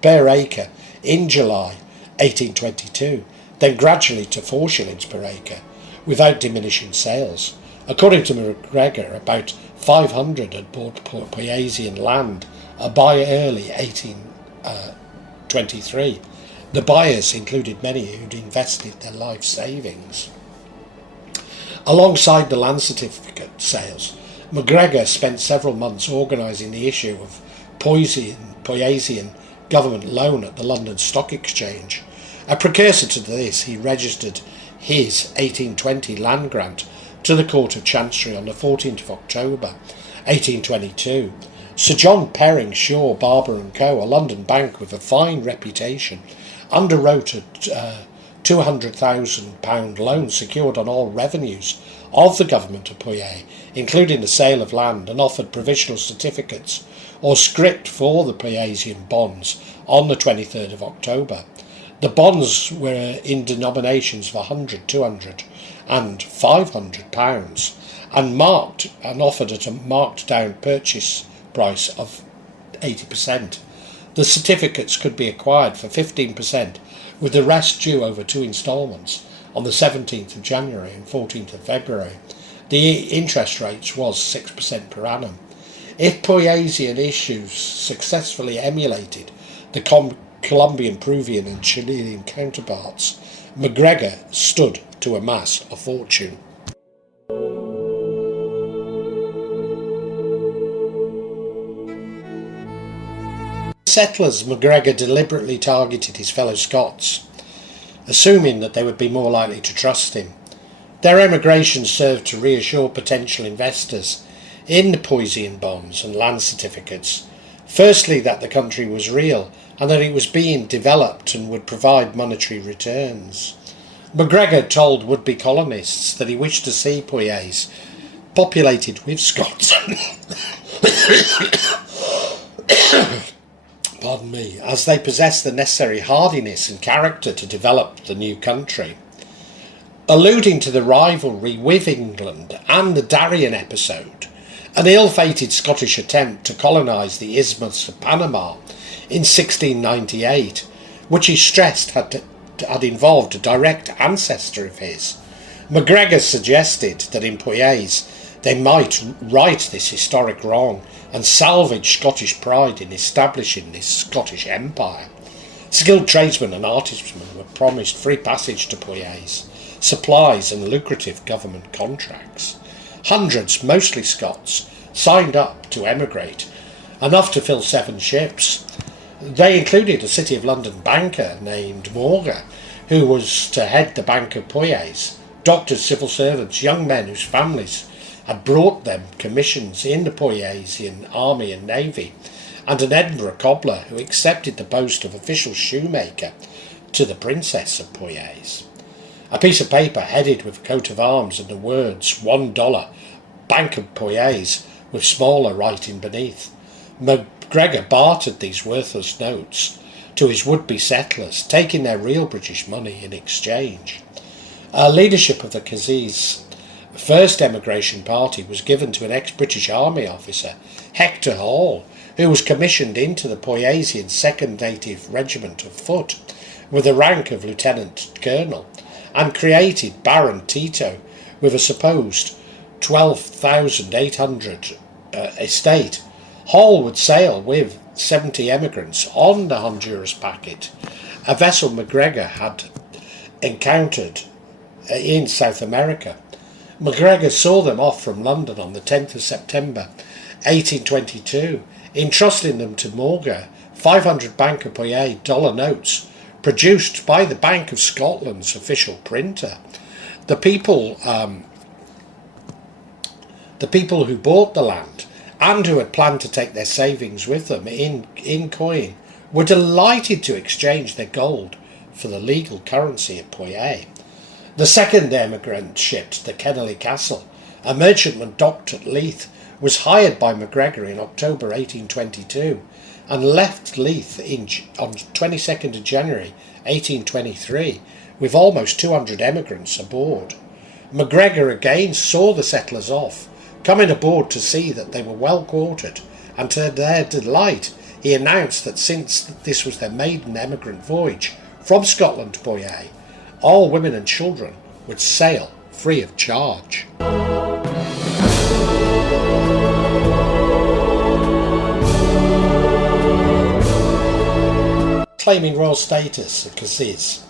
per acre in July 1822, then gradually to 4 shillings per acre, without diminishing sales. According to MacGregor, about 500 had bought Poyaisian land by early 1823. The buyers included many who'd invested their life savings. Alongside the land certificate sales, MacGregor spent several months organising the issue of Poyaisian government loan at the London Stock Exchange. A precursor to this, he registered his 1820 land grant to the Court of Chancery on the 14th of October 1822. Sir John Perring, Shaw, Barber and Co., a London bank with a fine reputation, underwrote a £200,000 loan secured on all revenues of the government of Poyais, including the sale of land, and offered provisional certificates or scrip for the Poyaisian bonds on the 23rd of October. The bonds were in denominations of £100, £200 and £500 and offered at a marked down purchase price of 80%. The certificates could be acquired for 15%, with the rest due over 2 instalments on the 17th of January and 14th of February. The interest rate was 6% per annum. If Poyaisian issues successfully emulated the Colombian, Peruvian and Chilean counterparts, MacGregor stood to amass a fortune. Settlers, MacGregor deliberately targeted his fellow Scots, assuming that they would be more likely to trust him. Their emigration served to reassure potential investors in the Poyaisian bonds and land certificates, firstly that the country was real and that it was being developed and would provide monetary returns. MacGregor told would-be colonists that he wished to see Poyais populated with Scots as they possessed the necessary hardiness and character to develop the new country. Alluding to the rivalry with England and the Darien episode, an ill-fated Scottish attempt to colonise the Isthmus of Panama in 1698, which he stressed had involved a direct ancestor of his, MacGregor suggested that in Poyais they might right this historic wrong and salvage Scottish pride in establishing this Scottish empire. Skilled tradesmen and artisans were promised free passage to Poyais, supplies and lucrative government contracts. Hundreds, mostly Scots, signed up to emigrate, enough to fill 7 ships. They included a City of London banker named Morgan, who was to head the Bank of Poyais, doctors, civil servants, young men whose families had brought them commissions in the Poyaisian army and navy, and an Edinburgh cobbler who accepted the post of official shoemaker to the Princess of Poyais. A piece of paper headed with a coat of arms and the words $1, Bank of Poyais, with smaller writing beneath. MacGregor bartered these worthless notes to his would-be settlers, taking their real British money in exchange. Leadership of the Cazique's first emigration party was given to an ex-British Army officer, Hector Hall, who was commissioned into the Poyaisian 2nd Native Regiment of Foot with the rank of Lieutenant Colonel, and created Baron Tito with a supposed 12,800 estate. Hall would sail with 70 emigrants on the Honduras packet, a vessel MacGregor had encountered in South America. MacGregor saw them off from London on the 10th of September 1822, entrusting them to Morgan 500 Bank of Poyais dollar notes produced by the Bank of Scotland's official printer. The people who bought the land and who had planned to take their savings with them in coin were delighted to exchange their gold for the legal currency of Poyais. The second emigrant ship, the Kennelly Castle, a merchantman docked at Leith, was hired by MacGregor in October 1822 and left Leith on 22nd of January 1823 with almost 200 emigrants aboard. MacGregor again saw the settlers off, coming aboard to see that they were well quartered, and to their delight he announced that since this was their maiden emigrant voyage from Scotland to Poyais, all women and children would sail free of charge. Claiming royal status at Cazique,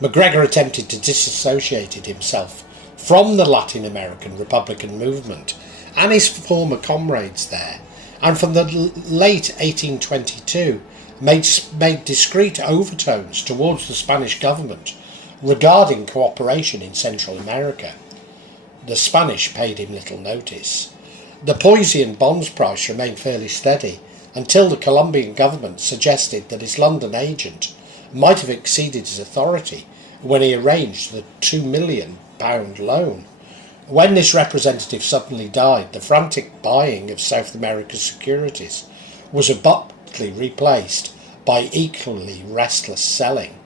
MacGregor attempted to disassociate himself from the Latin American Republican movement and his former comrades there, and from the late 1822 made discreet overtones towards the Spanish government regarding cooperation in Central America. The Spanish paid him little notice. The Poyaisian bonds price remained fairly steady until the Colombian government suggested that his London agent might have exceeded his authority when he arranged the £2 million loan. When this representative suddenly died, the frantic buying of South America's securities was abruptly replaced by equally restless selling.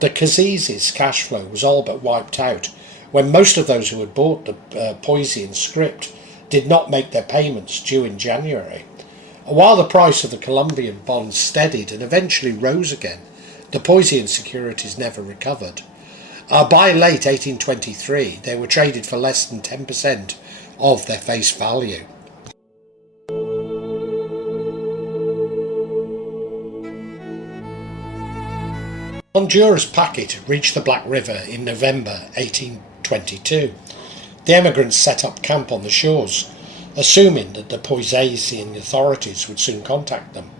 The Cazique's cash flow was all but wiped out when most of those who had bought the Poyaisian scrip did not make their payments due in January. While the price of the Colombian bonds steadied and eventually rose again, the Poyaisian securities never recovered. By late 1823, they were traded for less than 10% of their face value. Honduras packet reached the Black River in November 1822. The emigrants set up camp on the shores, assuming that the Poyaisian authorities would soon contact them.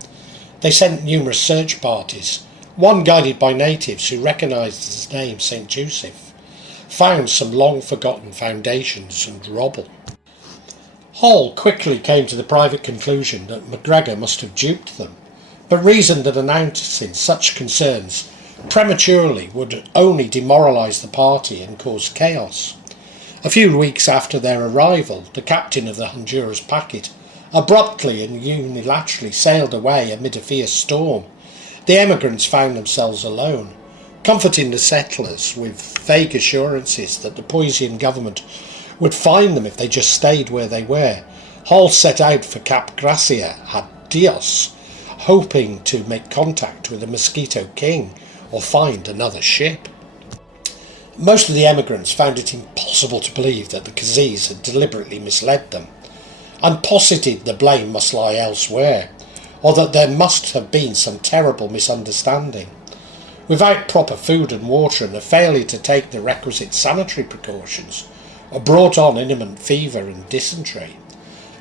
They sent numerous search parties, one guided by natives who recognised his name St. Joseph, found some long-forgotten foundations and rubble. Hall quickly came to the private conclusion that MacGregor must have duped them, but reasoned that announcing such concerns prematurely would only demoralise the party and cause chaos. A few weeks after their arrival, the captain of the Honduras packet abruptly and unilaterally sailed away amid a fierce storm. The emigrants found themselves alone, comforting the settlers with vague assurances that the Poyaisian government would find them if they just stayed where they were. Hall set out for Cap Gracia ad Dios, hoping to make contact with the Mosquito King or find another ship. Most of the emigrants found it impossible to believe that the Caziques had deliberately misled them, and posited the blame must lie elsewhere, or that there must have been some terrible misunderstanding. without proper food and water and a failure to take the requisite sanitary precautions, brought on imminent fever and dysentery.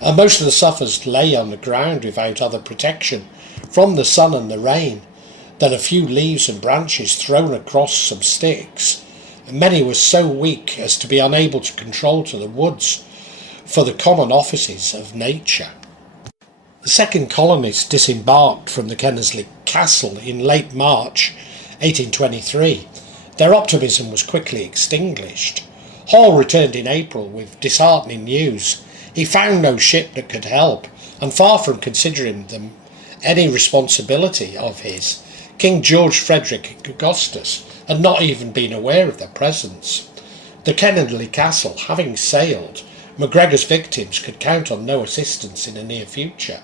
Most of the sufferers lay on the ground without other protection from the sun and the rain than a few leaves and branches thrown across some sticks. Many were so weak as to be unable to control to the woods for the common offices of nature. The second colonists disembarked from the Kennersley Castle in late March 1823. Their optimism was quickly extinguished. Hall returned in April with disheartening news. He found no ship that could help, and far from considering them any responsibility of his, King George Frederick Augustus had not even been aware of their presence. The Kennersley Castle having sailed, MacGregor's victims could count on no assistance in the near future.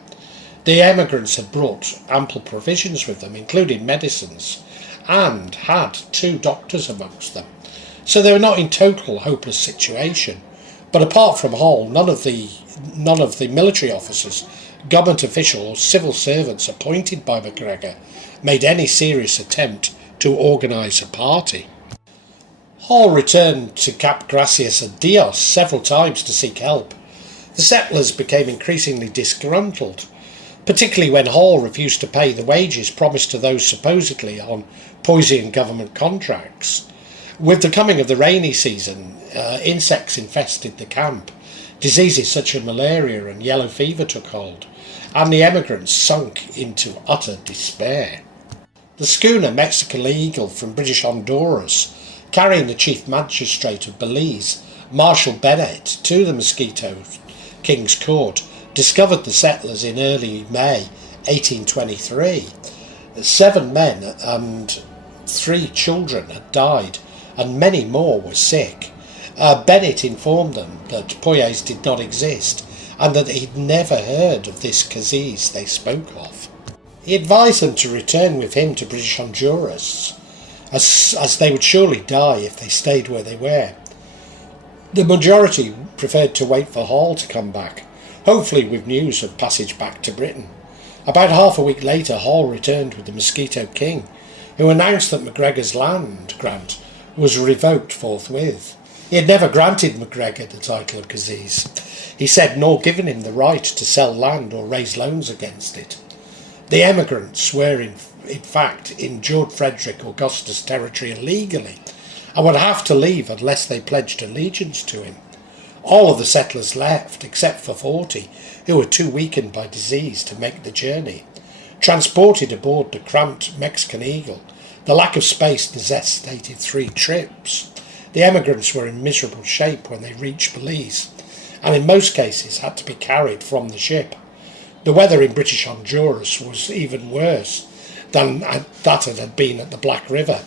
The emigrants had brought ample provisions with them, including medicines, and had 2 doctors amongst them, so they were not in total hopeless situation. But apart from Hall, none of the military officers, government officials or civil servants appointed by MacGregor made any serious attempt to organise a party. Hall returned to Cap Gracias and Dios several times to seek help. The settlers became increasingly disgruntled, particularly when Hall refused to pay the wages promised to those supposedly on Poyaisian government contracts. With the coming of the rainy season, insects infested the camp. Diseases such as malaria and yellow fever took hold, and the emigrants sunk into utter despair. The schooner Mexican Eagle from British Honduras, carrying the chief magistrate of Belize, Marshal Bennett, to the Mosquito King's Court, discovered the settlers in early May 1823. 7 men and 3 children had died, and many more were sick. Bennett informed them that Poyais did not exist, and that he'd never heard of this Cazique they spoke of. He advised them to return with him to British Honduras, as they would surely die if they stayed where they were. The majority preferred to wait for Hall to come back, hopefully with news of passage back to Britain. About half a week later, Hall returned with the Mosquito King, who announced that MacGregor's land grant was revoked forthwith. He had never granted MacGregor the title of Cazique, he said, nor given him the right to sell land or raise loans against it. The emigrants were in fact in George Frederick Augustus territory illegally, and would have to leave unless they pledged allegiance to him. All of the settlers left, except for 40, who were too weakened by disease to make the journey. Transported aboard the cramped Mexican Eagle, the lack of space necessitated 3 trips. The emigrants were in miserable shape when they reached Belize, and in most cases had to be carried from the ship. The weather in British Honduras was even worse than that it had been at the Black River,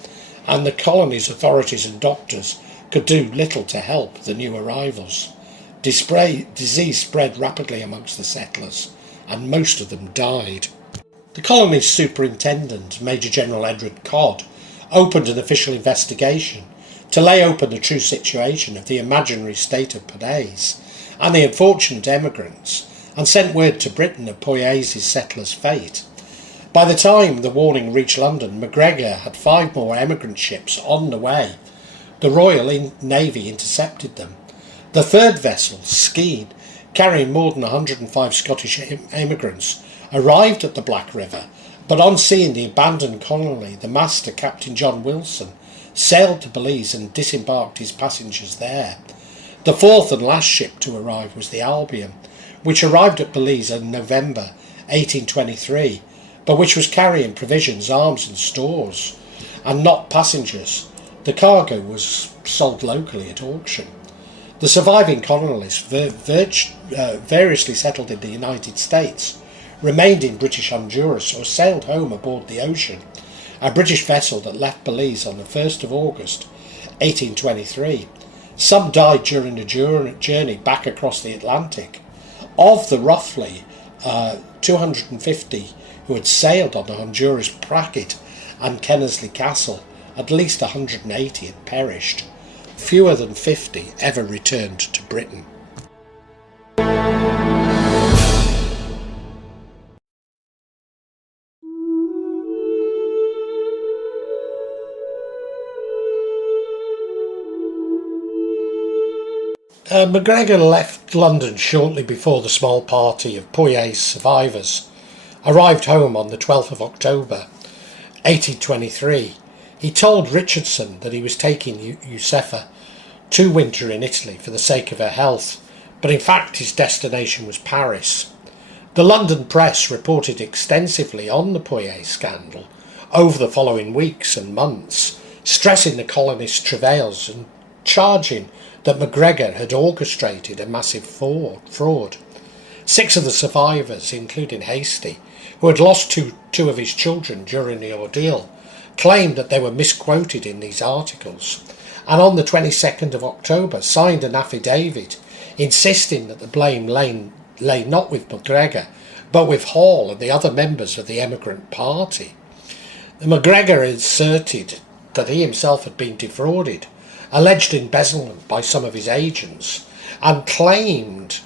and the colony's authorities and doctors could do little to help the new arrivals. Disease spread rapidly amongst the settlers, and most of them died. The colony's superintendent, Major General Edward Codd, opened an official investigation to lay open the true situation of the imaginary state of Poyais and the unfortunate emigrants, and sent word to Britain of Poyais' settlers' fate. By the time the warning reached London, MacGregor had 5 more emigrant ships on the way. The Royal Navy intercepted them. The 3rd vessel, Skene, carrying more than 105 Scottish emigrants, arrived at the Black River, but on seeing the abandoned colony, the master, Captain John Wilson, sailed to Belize and disembarked his passengers there. The 4th and last ship to arrive was the Albion, which arrived at Belize in November 1823, but which was carrying provisions, arms and stores, and not passengers. The cargo was sold locally at auction. The surviving colonists, variously settled in the United States, remained in British Honduras or sailed home aboard the Ocean, a British vessel that left Belize on the 1st of August 1823. Some died during the journey back across the Atlantic. Of the roughly 250 who had sailed on the Honduras Bracket and Kennersley Castle, at least 180 had perished. Fewer than 50 ever returned to Britain. MacGregor left London shortly before the small party of Poyais survivors arrived home on the 12th of October 1823. He told Richardson that he was taking Josefa to winter in Italy for the sake of her health, but in fact his destination was Paris. The London press reported extensively on the Poyais scandal over the following weeks and months, stressing the colonists' travails and charging that MacGregor had orchestrated a massive fraud. 6 of the survivors, including Hastie, who had lost two of his children during the ordeal, claimed that they were misquoted in these articles, and on the 22nd of October signed an affidavit insisting that the blame lay not with MacGregor, but with Hall and the other members of the emigrant party. MacGregor asserted that he himself had been defrauded, alleged embezzlement by some of his agents, and claimed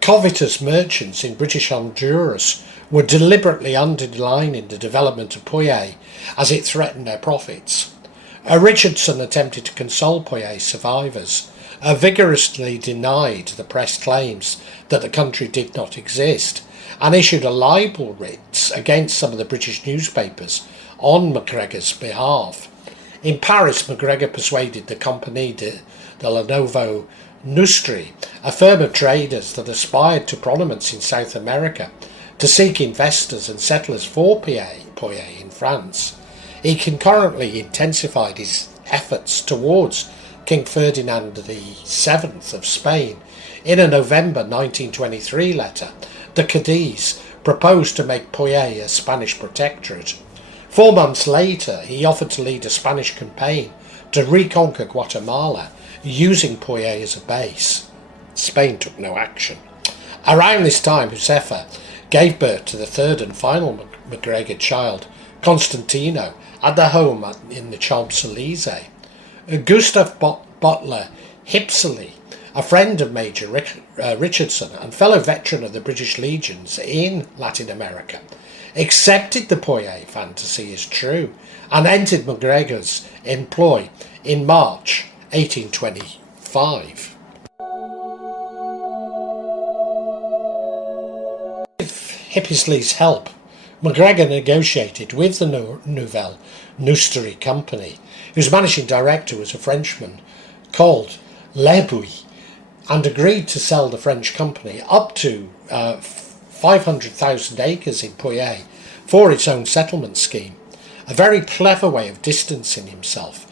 covetous merchants in British Honduras were deliberately underlining the development of Poyais as it threatened their profits. Richardson attempted to console Poyais survivors, vigorously denied the press claims that the country did not exist, and issued a libel writ against some of the British newspapers on MacGregor's behalf. In Paris, MacGregor persuaded the Compagnie de la Nouveau Industrie, a firm of traders that aspired to prominence in South America, to seek investors and settlers for Poyais in France. He concurrently intensified his efforts towards King Ferdinand VII of Spain. In a November 1923 letter, the Cadiz proposed to make Poyais a Spanish protectorate. 4 months later, he offered to lead a Spanish campaign to reconquer Guatemala, using Poyais as a base. Spain took no action. Around this time, Josefa gave birth to the third and final MacGregor child, Constantino, at their home in the Champs-Élysées. Gustav Butler Hipsley, a friend of Major Richardson and fellow veteran of the British Legions in Latin America, accepted the Poyais fantasy as true and entered MacGregor's employ in March 1825. With Hipsley's help, MacGregor negotiated with the Nouvelle Industrie Company, whose managing director was a Frenchman called Lebuy, and agreed to sell the French company up to 500,000 acres in Poyais for its own settlement scheme, a very clever way of distancing himself,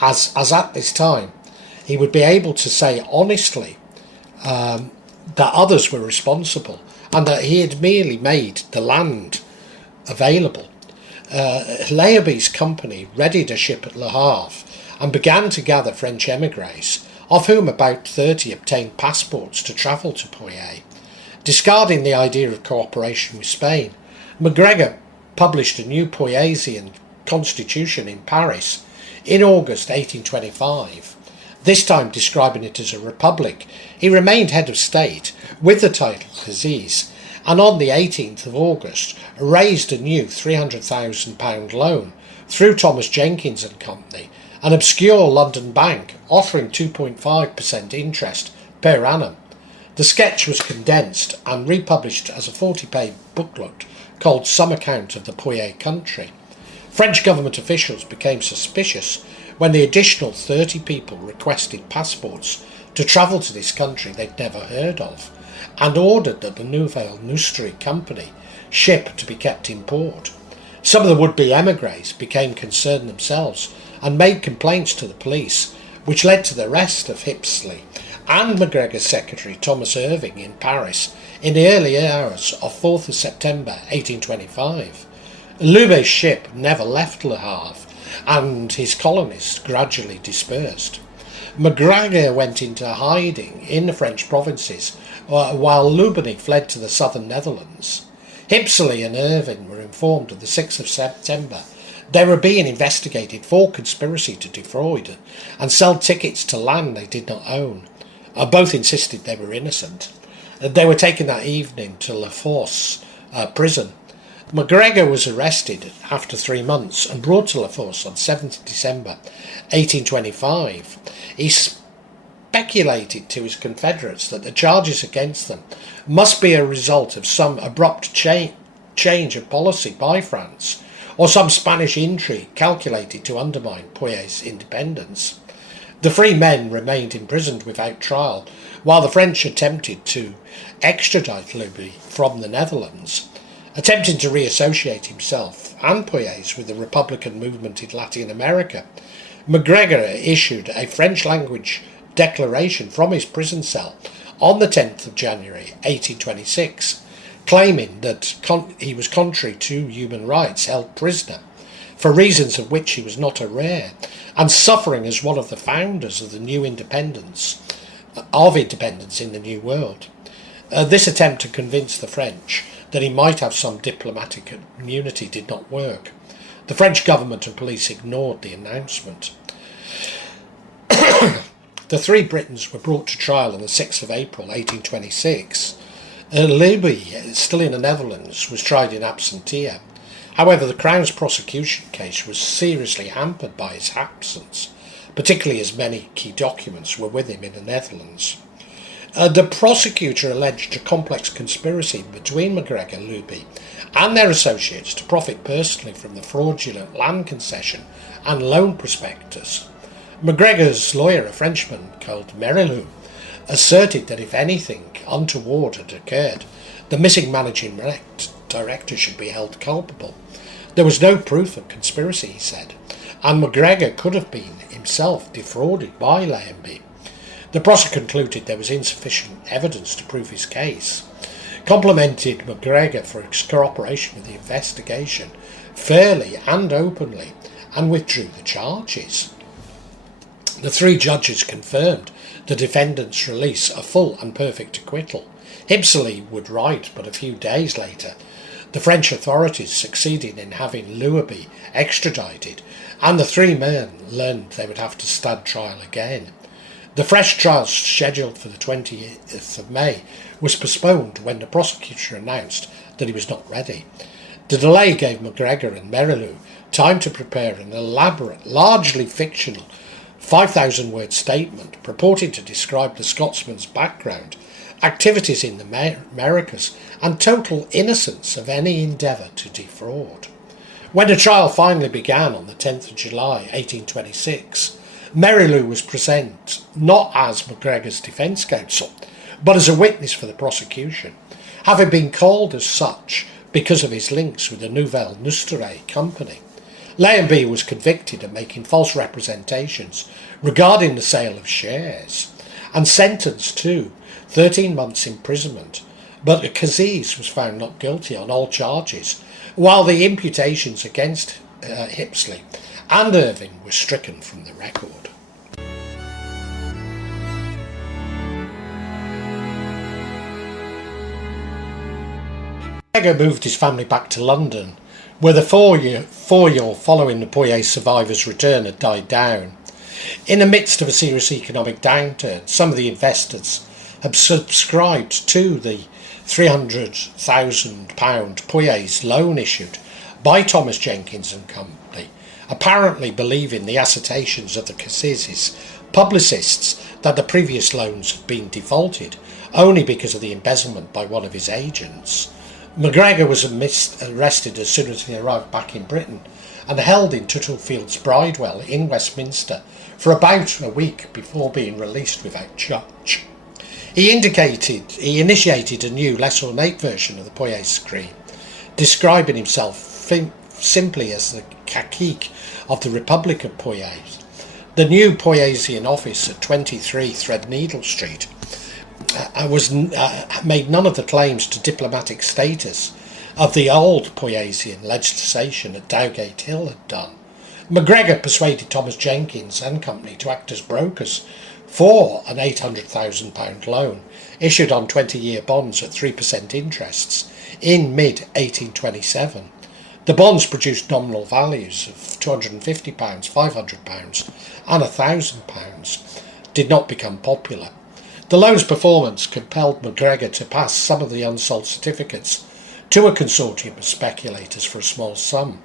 as at this time he would be able to say honestly that others were responsible and that he had merely made the land available. Leaby's company readied a ship at Le Havre and began to gather French emigres, of whom about 30 obtained passports to travel to Poyais. Discarding the idea of cooperation with Spain, MacGregor published a new Poyaisian constitution in Paris in August 1825, this time describing it as a republic. He remained head of state with the title Cazique, and on the 18th of August raised a new £300,000 loan through Thomas Jenkins and Company, an obscure London bank offering 2.5% interest per annum. The sketch was condensed and republished as a 40-page booklet called Some Account of the Poyais Country. French government officials became suspicious when the additional 30 people requested passports to travel to this country they'd never heard of, and ordered that the Nouvelle Industrie Company ship to be kept in port. Some of the would-be emigres became concerned themselves and made complaints to the police, which led to the arrest of Hipsley and MacGregor's secretary Thomas Irving in Paris in the early hours of 4th of September 1825. Lubé's ship never left Le Havre, and his colonists gradually dispersed. MacGregor went into hiding in the French provinces, while Lubany fled to the southern Netherlands. Hipsley and Irving were informed on the 6th of September they were being investigated for conspiracy to defraud and sell tickets to land they did not own. Both insisted they were innocent. They were taken that evening to La Force prison. MacGregor was arrested after 3 months and brought to La Force on 7th December 1825. He speculated to his confederates that the charges against them must be a result of some abrupt change of policy by France, or some Spanish intrigue calculated to undermine Poyais' independence. The three men remained imprisoned without trial, while the French attempted to extradite Louis from the Netherlands. Attempting to reassociate himself and Poyais with the Republican movement in Latin America, MacGregor issued a French-language declaration from his prison cell on the 10th of January 1826, claiming that he was contrary to human rights, held prisoner, for reasons of which he was not aware, and suffering as one of the founders of the new independence in the New World. This attempt to convince the French that he might have some diplomatic immunity did not work. The French government and police ignored the announcement. The three Britons were brought to trial on the 6th of April 1826. Louis, still in the Netherlands, was tried in absentia. However, the Crown's prosecution case was seriously hampered by his absence, particularly as many key documents were with him in the Netherlands. The prosecutor alleged a complex conspiracy between MacGregor, Louis, and their associates to profit personally from the fraudulent land concession and loan prospectus. MacGregor's lawyer, a Frenchman called Merilou, asserted that if anything untoward had occurred, the missing managing director should be held culpable. There was no proof of conspiracy, he said, and MacGregor could have been himself defrauded by Layenby. The prosecutor concluded there was insufficient evidence to prove his case, complimented MacGregor for his cooperation with the investigation fairly and openly, and withdrew the charges. The three judges confirmed the defendant's release a full and perfect acquittal. Hipsley would write but a few days later, the French authorities succeeded in having Louis extradited, and the three men learned they would have to stand trial again. The fresh trial, scheduled for the 20th of May, was postponed when the prosecutor announced that he was not ready. The delay gave MacGregor and Merilou time to prepare an elaborate, largely fictional 5,000-word statement purporting to describe the Scotsman's background, activities in the Americas, and total innocence of any endeavour to defraud. When the trial finally began on the 10th of July 1826, Merilou was present not as MacGregor's defence counsel, but as a witness for the prosecution, having been called as such because of his links with the Nouvelle Industrie company. Layenby was convicted of making false representations regarding the sale of shares and sentenced to 13 months' imprisonment, but Cazique was found not guilty on all charges, while the imputations against Hipsley and Irving were stricken from the record. MacGregor moved his family back to London, where the four-year following the Poyais survivors' return had died down. In the midst of a serious economic downturn, some of the investors had subscribed to the £300,000 Poyais loan issued by Thomas Jenkins and Company, apparently believing the assertions of the Cazique's publicists that the previous loans had been defaulted only because of the embezzlement by one of his agents. MacGregor was arrested as soon as he arrived back in Britain and held in Tuttlefields Bridewell in Westminster for about a week before being released without charge. He initiated a new, less ornate version of the Poyais scheme, describing himself simply as the Cazique of the Republic of Poyais. The new Poyaisian office at 23 Threadneedle Street made none of the claims to diplomatic status of the old Poyaisian legislation at Dowgate Hill had done. MacGregor persuaded Thomas Jenkins and Company to act as brokers for an £800,000 loan issued on 20-year bonds at 3% interests in mid-1827. The bonds produced nominal values of £250, £500 and £1,000, did not become popular. The loan's performance compelled MacGregor to pass some of the unsold certificates to a consortium of speculators for a small sum.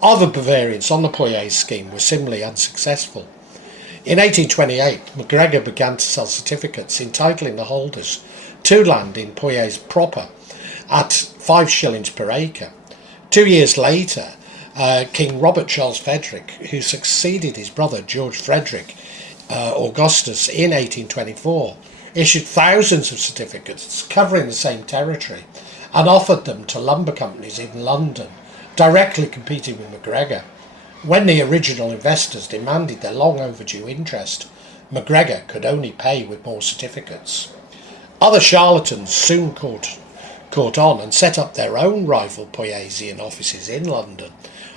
Other variants on the Poyais scheme were similarly unsuccessful. In 1828, MacGregor began to sell certificates entitling the holders to land in Poyais proper at 5 shillings per acre. 2 years later, King Robert Charles Frederick, who succeeded his brother George Frederick Augustus in 1824, issued thousands of certificates covering the same territory and offered them to lumber companies in London, directly competing with MacGregor. When the original investors demanded their long overdue interest, MacGregor could only pay with more certificates. Other charlatans soon caught on and set up their own rival Poyaisian offices in London,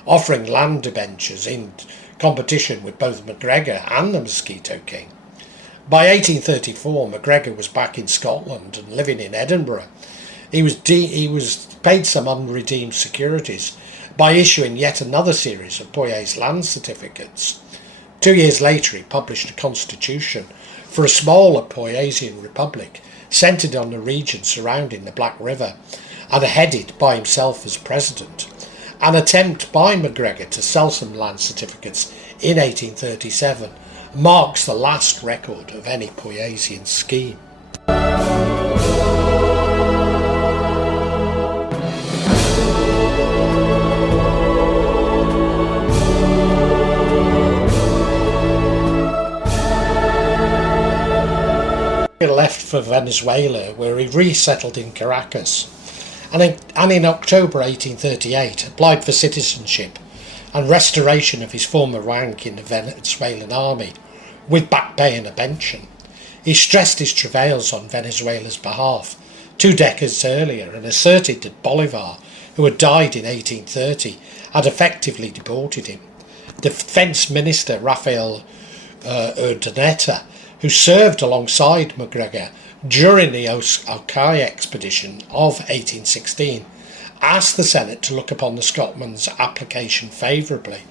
offering land debentures in competition with both MacGregor and the Mosquito King. By 1834, MacGregor was back in Scotland and living in Edinburgh. He was paid some unredeemed securities by issuing yet another series of Poyais land certificates. 2 years later, he published a constitution for a smaller Poyaisian republic centred on the region surrounding the Black River and headed by himself as president. An attempt by MacGregor to sell some land certificates in 1837 marks the last record of any Poyaisian scheme. He left for Venezuela, where he resettled in Caracas, and in October 1838 applied for citizenship and restoration of his former rank in the Venezuelan army, with back pay and a pension. He stressed his travails on Venezuela's behalf 2 decades earlier and asserted that Bolivar, who had died in 1830, had effectively deported him. Defence Minister Rafael Urdaneta, who served alongside MacGregor during the Okai expedition of 1816, asked the Senate to look upon the Scotsman's application favourably,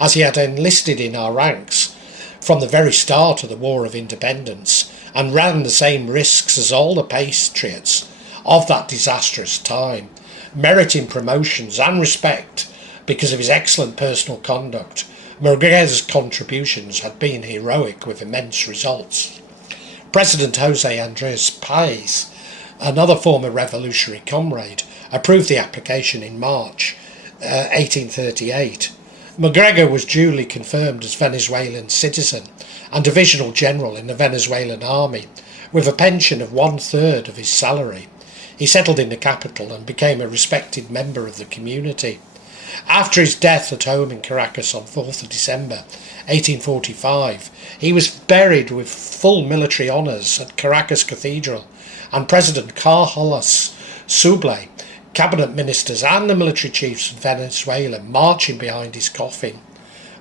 as he had enlisted in our ranks from the very start of the War of Independence and ran the same risks as all the patriots of that disastrous time, meriting promotions and respect because of his excellent personal conduct. MacGregor's contributions had been heroic with immense results. President José Andrés Poyais, another former revolutionary comrade, approved the application in March 1838. MacGregor was duly confirmed as Venezuelan citizen and divisional general in the Venezuelan army, with a pension of 1/3 of his salary. He settled in the capital and became a respected member of the community. After his death at home in Caracas on 4th of December 1845, he was buried with full military honours at Caracas Cathedral, and President Carlos Sublé, cabinet ministers and the military chiefs of Venezuela marching behind his coffin.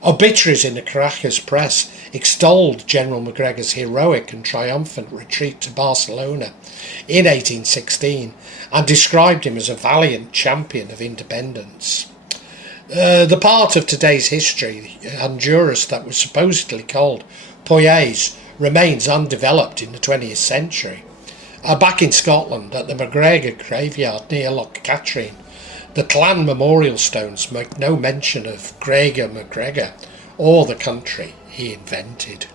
Obituaries in the Caracas press extolled General MacGregor's heroic and triumphant retreat to Barcelona in 1816 and described him as a valiant champion of independence. The part of today's history, Honduras, that was supposedly called Poyais, remains undeveloped in the 20th century. Back in Scotland, at the MacGregor graveyard near Loch Katrine, the clan memorial stones make no mention of Gregor MacGregor or the country he invented.